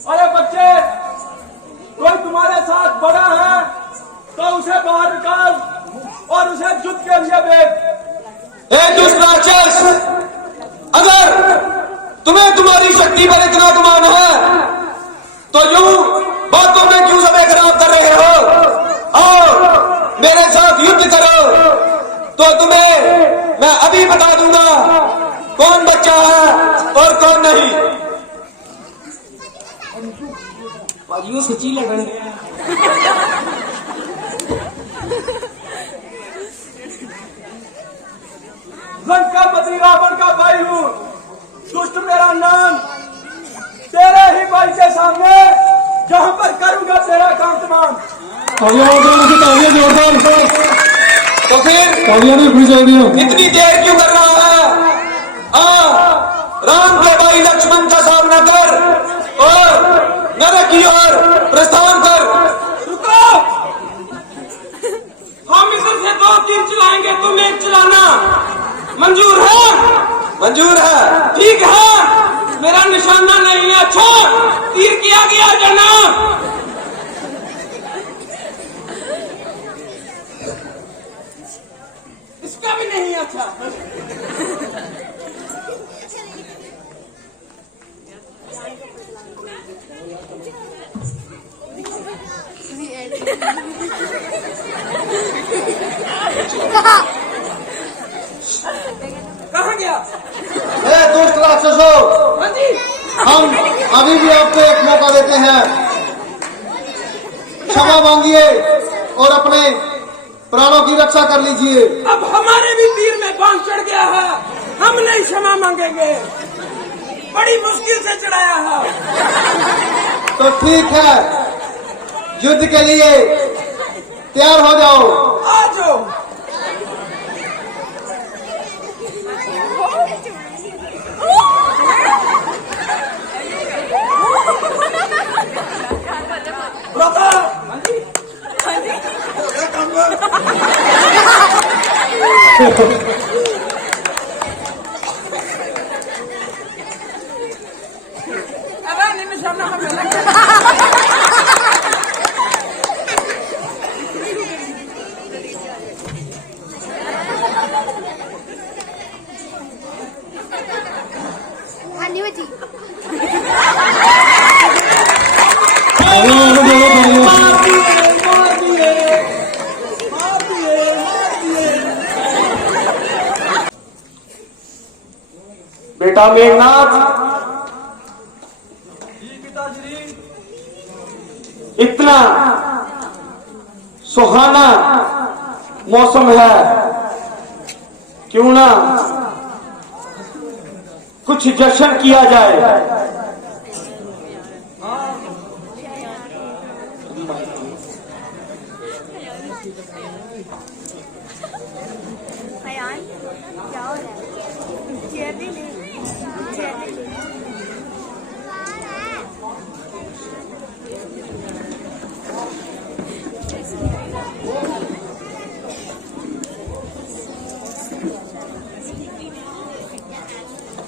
अरे बच्चे, कोई तुम्हारे साथ बड़ा है तो उसे बाहर निकाल और उसे युद्ध के लिए भेज। ए दुष्ट राक्षस, अगर तुम्हें तुम्हारी शक्ति पर इतना गुमान है तो यूं बातों में क्यों समय खराब कर रहे हो? और मेरे साथ युद्ध करो, तो तुम्हें मैं अभी बता दूंगा कौन बच्चा है और कौन नहीं। सची लग रहे लंकापति रावण का भाई हूँ, दुष्ट मेरा नाम। तेरे ही भाई के सामने जहाँ पर करूंगा तेरा काम तमाम। तो फिर इतनी देर क्यों कर रहा है? राम के भाई लक्ष्मण का सामना कर और नरक की ओर प्रस्थान कर। रुको, हम इधर से 2 तीर चलाएंगे, तुम 1 चलाना। मंजूर है? मंजूर है। ठीक है, मेरा निशाना नहीं है। अच्छा, तीर किया गया जनाब। इसका भी नहीं अच्छा। कहाँ गया? दुष्ट राक्षसों, हाँ जी। हम अभी भी आपको एक मौका देते हैं, क्षमा मांगिए और अपने प्राणों की रक्षा कर लीजिए। अब हमारे भी तीर में बांध चढ़ गया है, हम नहीं क्षमा मांगेंगे, बड़ी मुश्किल से चढ़ाया है। तो ठीक है, युद्ध के लिए तैयार हो जाओ। आ जाओ। बेटा मेघनाथ, जी पिताश्री। इतना सुहाना मौसम है, क्यों ना कुछ जश्न किया जाए। क्या हो रहा है? चेयर भी नहीं, चेयर भी नहीं।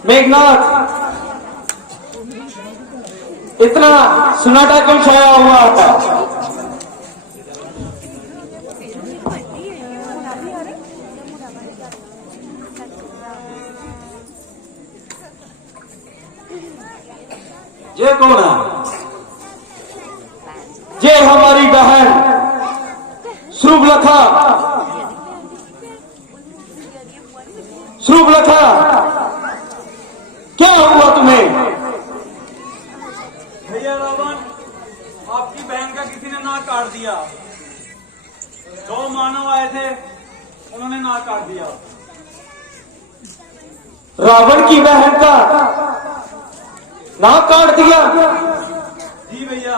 मेघनाथ, इतना सन्नाटा क्यों छाया हुआ था? ये कौन है? ये हमारी बहन श्रुभलखा। श्रुभलखा, क्या हुआ तुम्हें? भैया रावण, आपकी बहन का किसी ने नाक काट दिया। 2 मानव आए थे, उन्होंने नाक काट दिया। रावण की बहन का नाक काट दिया? जी भैया।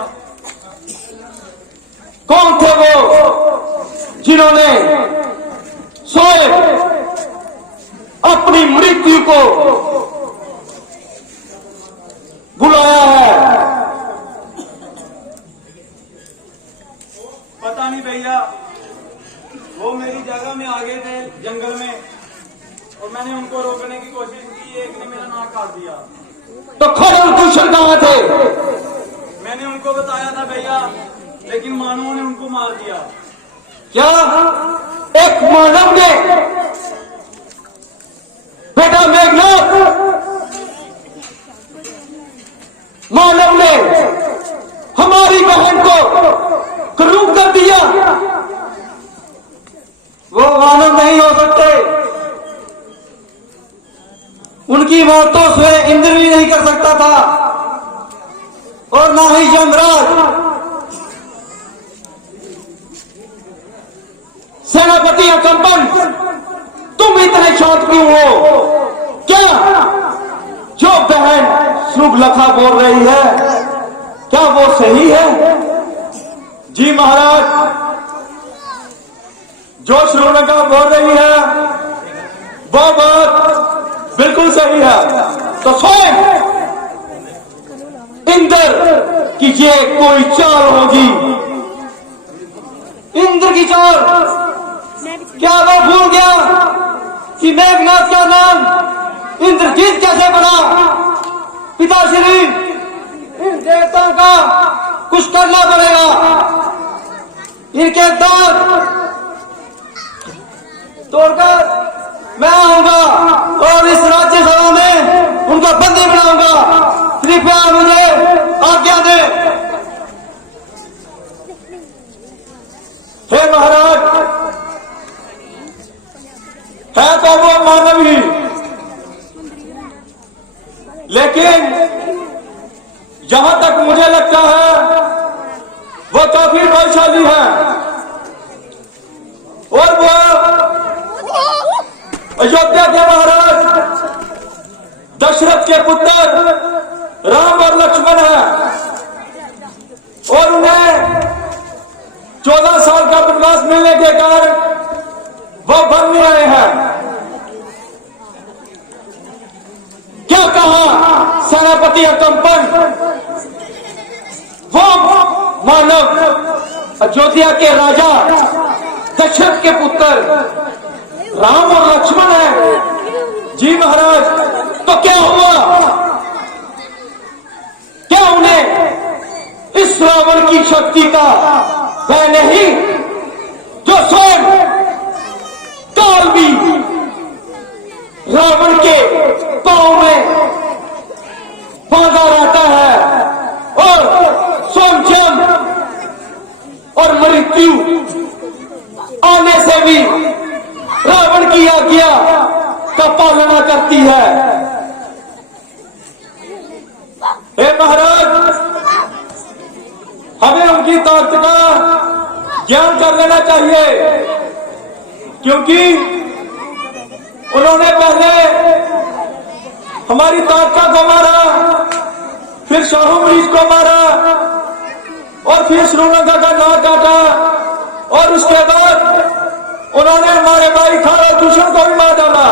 कौन थे वो जिन्होंने स्वयं अपनी मृत्यु को बुलाया है? पता नहीं भैया, वो मेरी जगह में आ गए थे जंगल में, और मैंने उनको रोकने की कोशिश की। एक ने मेरा नाक काट दिया। तो खड़े दूषण कहां थे? मैंने उनको बताया था भैया, लेकिन मानवों ने उनको मार दिया। क्या एक मानव ने? बेटा मेघनाथ, मानव ने हमारी बहन को क्रूर कर दिया। वो मानव नहीं हो सकते। उनकी मौत तो स्वयं इंद्र भी नहीं कर सकता था, और ना ही यमराज। सेनापति अकंपन, तुम इतने शांत क्यों हो? क्या जो बहन श्रुभलखा बोल रही है, क्या वो सही है? जी महाराज, जो श्रुभलखा बोल रही है वो बात बिल्कुल सही है। तो स्वयं इंद्र की ये कोई चाल होगी। इंद्र की चाल? क्या वो भूल गया कि मेघनाथ का नाम इंद्रजीत कैसे बना? पिताश्री, इन देवताओं का कुछ करना पड़ेगा। इनके दांत तोड़कर मैं आऊंगा और इस राज्यसभा में उनका बंदी बनाऊंगा। कृपया मुझे आज्ञा दे। हे महाराज, है तो वो मानव ही, लेकिन जहां तक मुझे लगता है वो काफी बलशाली है, और वो अयोध्या के महाराज दशरथ के पुत्र राम और लक्ष्मण है, और उन्हें 14 साल का वनवास मिलने के कारण वो बन नहीं रहे हैं। क्या कहा सेनापति अकंपन? वो मानव अयोध्या के राजा दशरथ के पुत्र राम और लक्ष्मण है। जी महाराज, तो क्या हुआ? क्या उन्हें इस रावण की शक्ति का भय नहीं, जो स्वयं काल भी रावण के पांव में बांधा रहता है, और स्वयं जम और मृत्यु आने से भी रावण की आज्ञा का पालना करती है। हे महाराज, हमें उनकी ताकत का ज्ञान कर लेना चाहिए, क्योंकि उन्होंने पहले हमारी ताकत को मारा, फिर शाहू मरीज को मारा और फिर श्रीलंका का नाक काटा, और उसके बाद उन्होंने हमारे भाई खारा दूषण को भी मार डाला।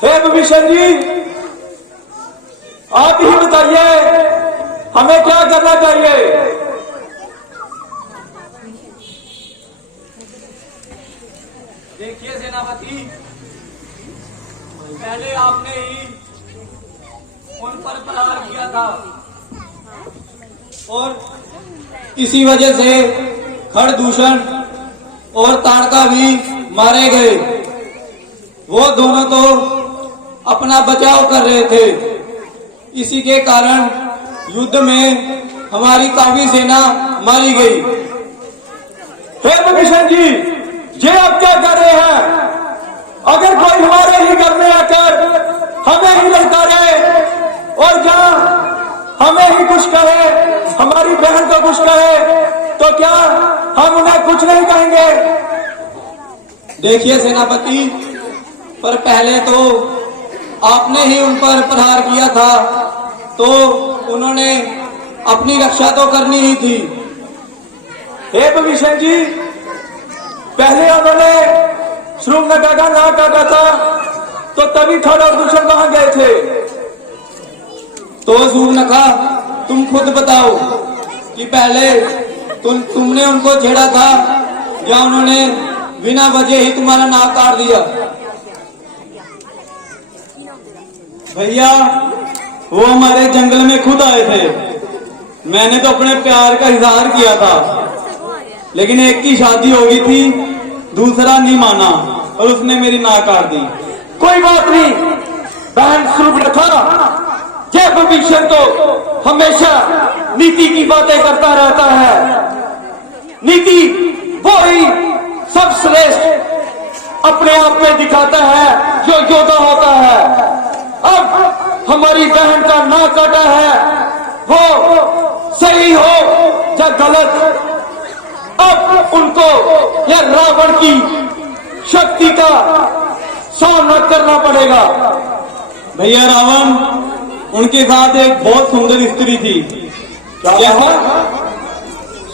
हे विभीषण जी, आप ही बताइए हमें क्या करना चाहिए। देखिए सेनापति, पहले आपने ही उन पर प्रहार किया था और इसी वजह से खरदूषण और ताड़का भी मारे गए। वो दोनों तो अपना बचाव कर रहे थे, इसी के कारण युद्ध में हमारी काफी सेना मारी गई। हे विभीषण जी, ये आप क्या कर रहे हैं? अगर कोई हमारे ही घर में आकर हमें ही ललकारे और जहां हमें ही कुछ कहे, हमारी बहन को कुछ कहे, तो क्या हम उन्हें कुछ नहीं कहेंगे? देखिए सेनापति, पर पहले तो आपने ही उन पर प्रहार किया था, तो उन्होंने अपनी रक्षा तो करनी ही थी। हे विभीषण जी, पहले उन्होंने श्रीलंका का नाक काटा था, तो तभी थोड़ा दूषण वहां गए थे। तो सूर्यनखा, तुम खुद बताओ कि पहले तुमने उनको छेड़ा था या उन्होंने बिना वजह ही तुम्हारा नाक काट दिया? भैया, वो हमारे जंगल में खुद आए थे। मैंने तो अपने प्यार का इजहार किया था, लेकिन एक की शादी हो गई थी, दूसरा नहीं माना और उसने मेरी नाक काट दी। कोई बात नहीं बहन सूर्यनखा, जय विभीषण तो हमेशा नीति की बातें करता रहता है। नीति वो ही सब श्रेष्ठ अपने आप में दिखाता है जो योद्धा होता है। अब हमारी बहन का नाक काटा है, वो सही हो या गलत, अब उनको यह रावण की शक्ति का सामना करना पड़ेगा। भैया, रावण उनके साथ एक बहुत सुंदर स्त्री थी। क्या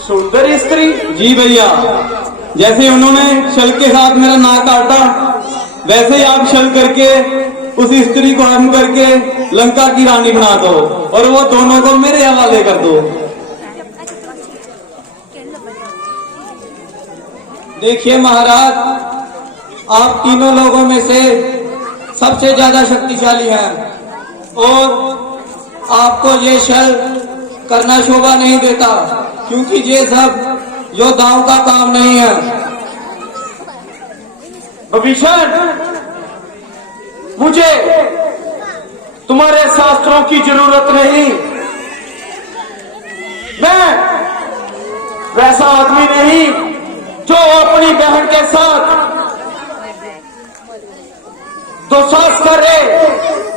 सुंदर स्त्री? जी भैया, जैसे उन्होंने शल के साथ मेरा नाक काटा, वैसे ही आप शल करके उस स्त्री को हरण करके लंका की रानी बना दो और वो दोनों को मेरे हवाले कर दो। देखिए महाराज, आप तीनों लोगों में से सबसे ज्यादा शक्तिशाली हैं और आपको ये छल करना शोभा नहीं देता, क्योंकि ये सब योद्धाओं का काम नहीं है। विभीषण, मुझे तुम्हारे शास्त्रों की जरूरत नहीं। मैं वैसा आदमी नहीं जो अपनी बहन के साथ दुस्साहस करे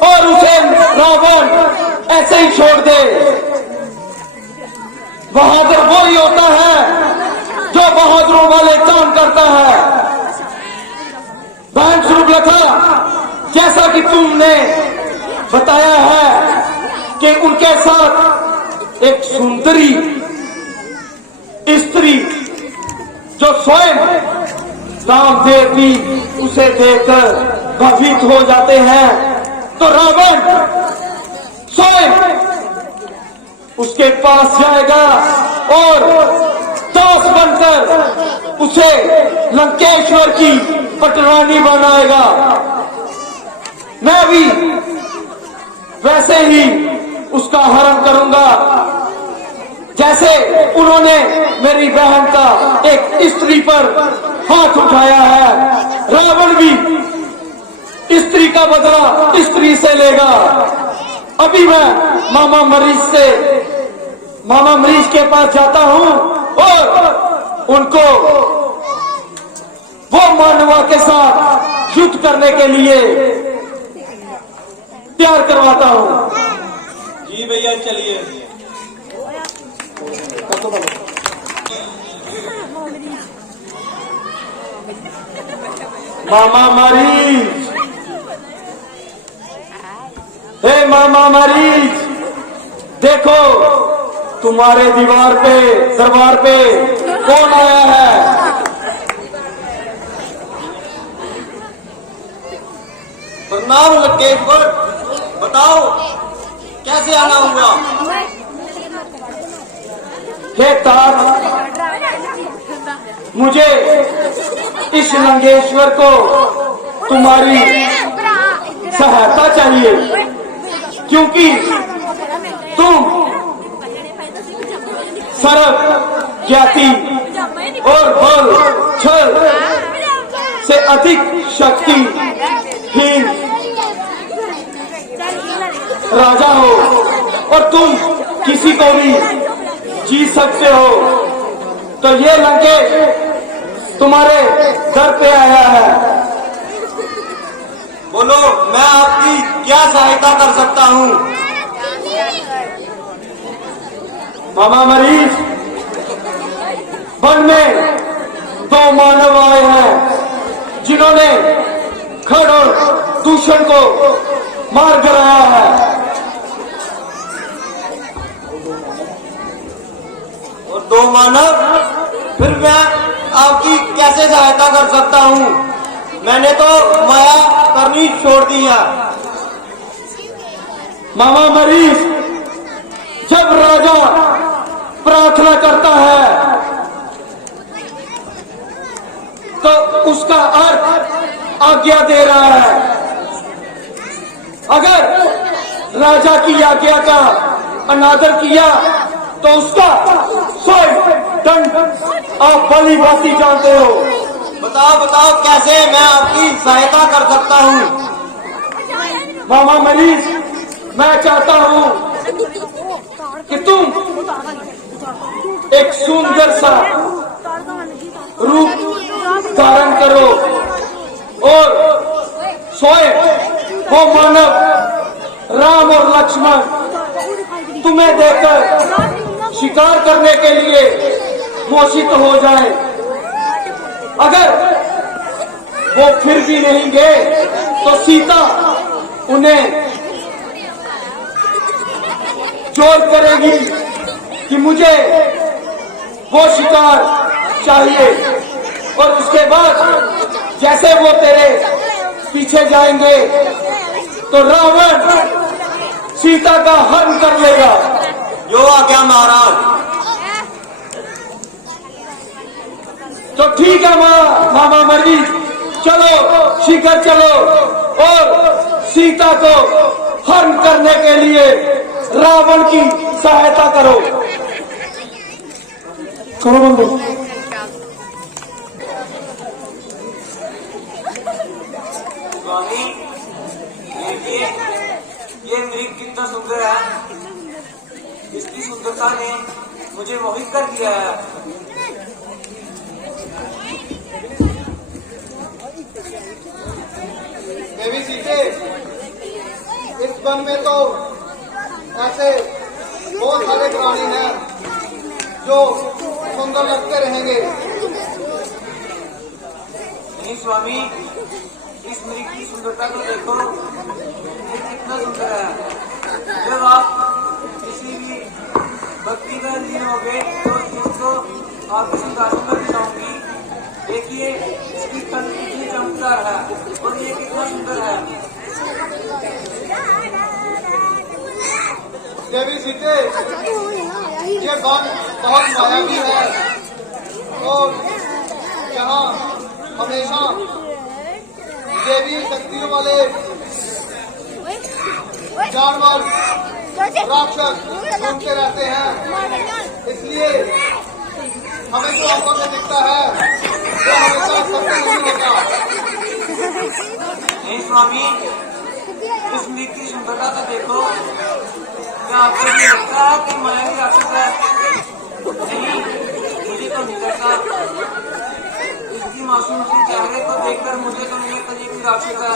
और उसे रावण ऐसे ही छोड़ दे। बहादुर वो ही होता है जो बहादुरों वाले काम करता है। बहन सूर्यनखा, जैसा कि तुमने बताया है कि उनके साथ एक सुंदरी स्त्री जो स्वयं कामदेव भी उसे देखकर भयभीत हो जाते हैं, तो रावण स्वयं उसके पास जाएगा और दास बनकर उसे लंकेश्वर की पटरानी बनाएगा। मैं भी वैसे ही उसका हरण करूंगा, जैसे उन्होंने मेरी बहन का एक स्त्री पर हाथ उठाया है। रावण भी स्त्री का बदला स्त्री से लेगा। अभी मैं मामा मरीज के पास जाता हूँ और उनको वो मानवा के साथ युद्ध करने के लिए तैयार करवाता हूँ। जी भैया चलिए। मामा मरीज, हे मामा मरीज, देखो तुम्हारे दरबार पे कौन आया है। प्रणाम लंकेश्वर, बताओ कैसे आना हुआ। हे तात, मुझे इस लंकेश्वर को तुम्हारी सहायता चाहिए, क्योंकि तुम सर्व ज्ञाति और बल छल से अधिक शक्तिहीन राजा हो और तुम किसी को भी जीत सकते हो। तो ये लंकेश तुम्हारे दर पे आया है। बोलो मैं आपकी क्या सहायता कर सकता हूँ। मामा मरीज, वन में 2 मानव आए हैं जिन्होंने खड़ और दूषण को मार गिराया है। और 2 मानव, फिर मैं आपकी कैसे सहायता कर सकता हूँ। मैंने तो माया करनी छोड़ दी है। मामा मरीज, जब राजा प्रार्थना करता है तो उसका अर्थ आज्ञा दे रहा है। अगर राजा की आज्ञा का अनादर किया तो उसका 100 दंड आप भली भांति जानते हो। बताओ कैसे मैं आपकी सहायता कर सकता हूँ। मामा मरीज, मैं चाहता हूँ कि तुम एक सुंदर सा रूप धारण करो और स्वयं वो मानव राम और लक्ष्मण तुम्हें देखकर शिकार करने के लिए मोहित हो जाए। अगर वो फिर भी नहीं गए तो सीता उन्हें जोर करेगी कि मुझे वो शिकार चाहिए, और उसके बाद जैसे वो तेरे पीछे जाएंगे तो रावण सीता का हरण कर लेगा। जो आज्ञा महाराज। तो ठीक है मामा मरीज, चलो शीघ्र चलो और सीता को हरण करने के लिए रावण की सहायता करो। करो बंदो। स्वामी, देखिए ये मृग कितना सुंदर है। इसकी सुंदरता ने मुझे मोहित कर दिया है। देवी सीते, इस वन में तो ऐसे बहुत सारे प्राणी हैं जो सुंदर लगते रहेंगे। नहीं स्वामी, इस मृग की सुंदरता को देखो, ये कितना सुंदर है। जब आप किसी भी भक्ति में लीन हो गए तो इसको आपके सिंहासन पर दिखाऊंगी। देखिए इसकी तन कितनी चमकदार है और ये कितना सुंदर है। देवी सीते, ये वन बहुत मायावी है और यहाँ हमेशा देवी शक्तियों वाले जानवर राक्षस घूमते रहते हैं। इसलिए हमें जो आंखों में दिखता है वो हमेशा सत्य नहीं होता। नहीं स्वामी, इस नृत्य की सुंदरता तो देखो। क्या आपको भी लगता है कि माया ही राक्षस है? नहीं, मुझे तो नहीं लगता। इसकी मासूम सी चेहरे को देखकर मुझे तो नहीं लगता ये भी राक्षस है।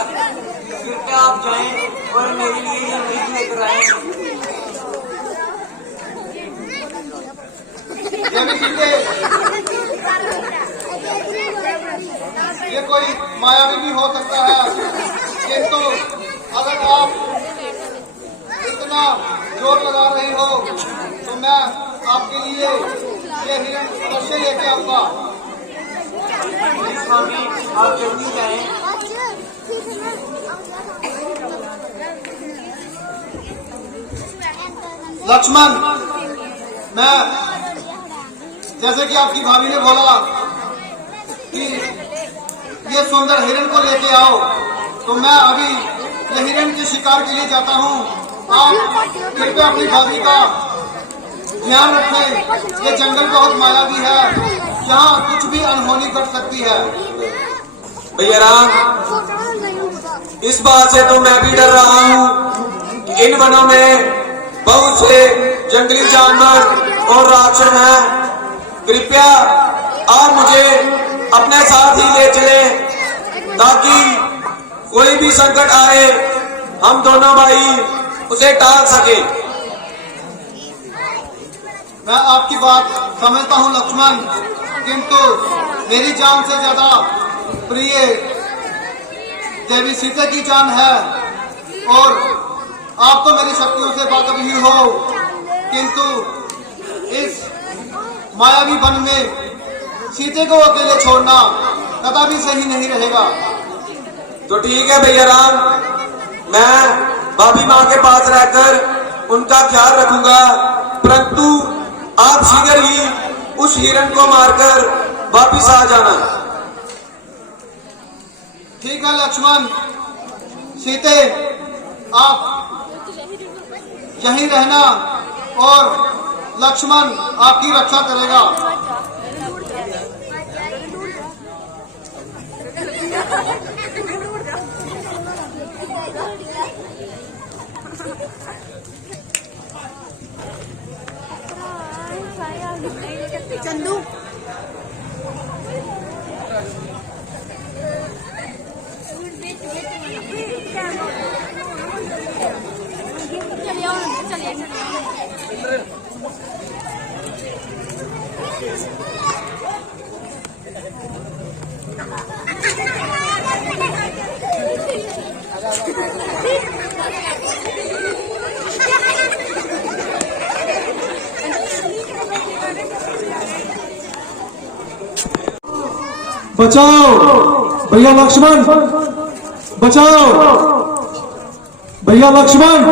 कृपया आप जाएं और मेरे लिए ये नृत्य लेकर आए। देवी सीते, ये कोई मायावी भी हो सकता है, किंतु अगर आप इतना जोर लगा रही हो तो मैं आपके लिए ये हिरण अवश्य लेके आऊंगा। स्वामी, आप जल्दी जाएं। लक्ष्मण, मैं जैसे कि आपकी भाभी ने बोला कि ये सुंदर हिरण को लेके आओ, तो मैं अभी ये हिरण के शिकार के लिए जाता हूँ। आप कृपया अपनी भाभी का ध्यान रखें। ये जंगल बहुत मायावी है, यहाँ कुछ भी अनहोनी घट सकती है। भैया राम, इस बात से तो मैं भी डर रहा हूँ कि इन वनों में बहुत से जंगली जानवर और राक्षस हैं। कृपया आप मुझे अपने साथ ही ले चले ताकि कोई भी संकट आए हम दोनों भाई उसे टाल सके। मैं आपकी बात समझता हूँ लक्ष्मण, किंतु मेरी जान से ज्यादा प्रिय देवी सीता की जान है और आप तो मेरी शक्तियों से वाकिफ ही हो, किंतु इस मायावी वन में सीते को अकेले छोड़ना कदापि सही नहीं रहेगा। तो ठीक है भैया राम, मैं भाभी माँ के पास रहकर उनका ख्याल रखूंगा, परंतु आप शीघ्र ही उस हिरण को मारकर वापिस आ जाना। ठीक है लक्ष्मण। सीते, आप यहीं रहना और लक्ष्मण आपकी रक्षा करेगा। चंदू बचाओ भैया लक्ष्मण, बचाओ भैया लक्ष्मण,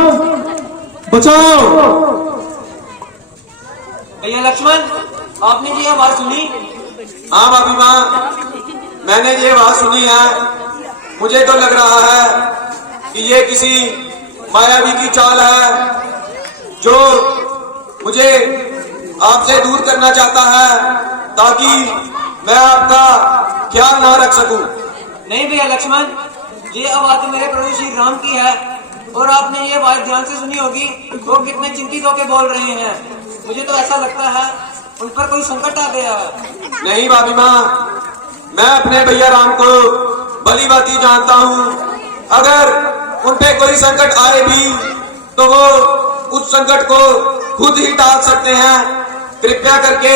बचाओ। भैया लक्ष्मण, आपने ये आवाज सुनी? हाँ भाभी माँ, मैंने ये आवाज सुनी है। मुझे तो लग रहा है कि ये किसी मायावी की चाल है जो मुझे आपसे दूर करना चाहता है ताकि मैं आपका ख्याल ना रख सकूं। नहीं भैया लक्ष्मण, ये आवाज मेरे प्रभु श्री राम की है और आपने ये आवाज ध्यान से सुनी होगी। वो कितने चिंतित होकर बोल रहे हैं। मुझे तो ऐसा लगता है उन पर कोई संकट आ गया है। नहीं भाभी माँ, मैं अपने भैया राम को भली भांति जानता हूँ। अगर उन पे कोई संकट आए भी तो वो उस संकट को खुद ही टाल सकते हैं। कृपया करके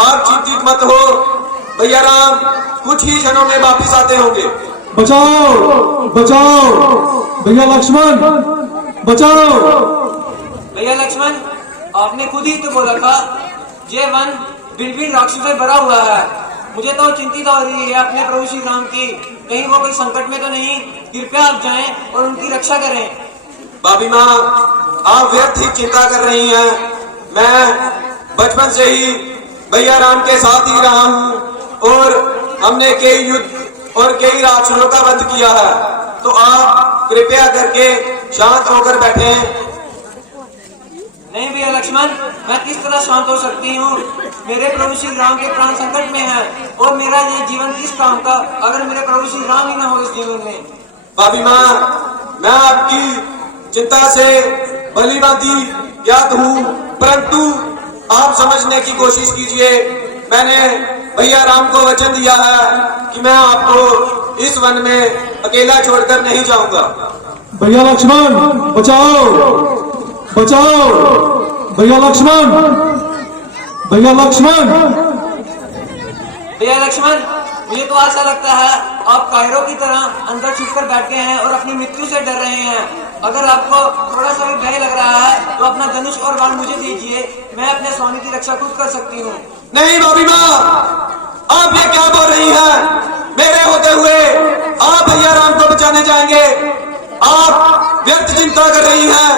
आप चिंतित मत हो, भैया राम कुछ ही क्षणों में वापिस आते होंगे। बचाओ बचाओ भैया लक्ष्मण, बचाओ। भैया लक्ष्मण, आपने खुद ही तो बोला था ये वन बिल्कुल राक्षसों से भरा हुआ है। मुझे तो चिंतित हो रही है अपने प्रभु श्री राम की, कहीं वो कोई संकट में तो नहीं। कृपया आप जाएं और उनकी रक्षा करें। भाभी माँ, आप व्यर्थ ही चिंता कर रही हैं। मैं बचपन से ही भैया राम के साथ ही रहा हूँ और हमने कई युद्ध और कई राक्षसों का वध किया है। तो आप कृपया करके शांत होकर बैठे। नहीं भैया लक्ष्मण, मैं किस तरह शांत हो सकती हूँ? मेरे प्रभु श्री राम के प्राण संकट में है और मेरा ये जीवन किस काम का अगर मेरे प्रभु श्री राम ही ना हो इस जीवन में। भाभी माँ, मैं आपकी चिंता से भली भांति ज्ञात हूँ, परंतु आप समझने की कोशिश कीजिए। मैंने भैया राम को वचन दिया है कि मैं आपको इस वन में अकेला छोड़कर नहीं जाऊंगा। भैया लक्ष्मण बचाओ, बचाओ, भैया लक्ष्मण, भैया लक्ष्मण। भैया लक्ष्मण, मुझे तो ऐसा लगता है आप कायरों की तरह अंदर छुपकर बैठे हैं और अपनी मृत्यु से डर रहे हैं। अगर आपको थोड़ा सा भी भय लग रहा है तो अपना धनुष और बाण मुझे दीजिए, मैं अपने स्वामी की रक्षा खुद कर सकती हूँ। नहीं भाभी माँ, आप ये क्या बोल रही हैं? मेरे होते हुए आप भैया राम को बचाने जाएंगे? आप व्यर्थ चिंता कर रही हैं।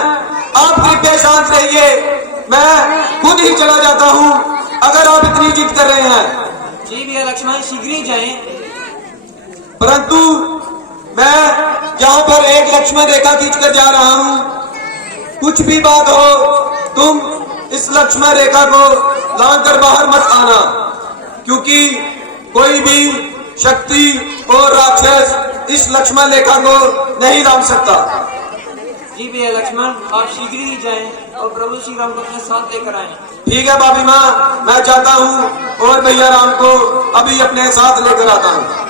आप कृपया शांत रहिए, मैं खुद ही चला जाता हूँ अगर आप इतनी जिद कर रहे हैं। जी भैया लक्ष्मण, शीघ्र ही जाएं। परंतु मैं यहाँ पर एक लक्ष्मण रेखा खींचकर जा रहा हूँ। कुछ भी बात हो, तुम इस लक्ष्मण रेखा को लांघकर बाहर मत आना, क्योंकि कोई भी शक्ति और राक्षस इस लक्ष्मण रेखा को नहीं लांघ सकता। जी भैया लक्ष्मण, आप शीघ्र ही जाएं और प्रभु श्री राम को अपने साथ लेकर आएं। ठीक है भाभी माँ, मैं जाता हूँ और भैया राम को अभी अपने साथ लेकर आता हूँ।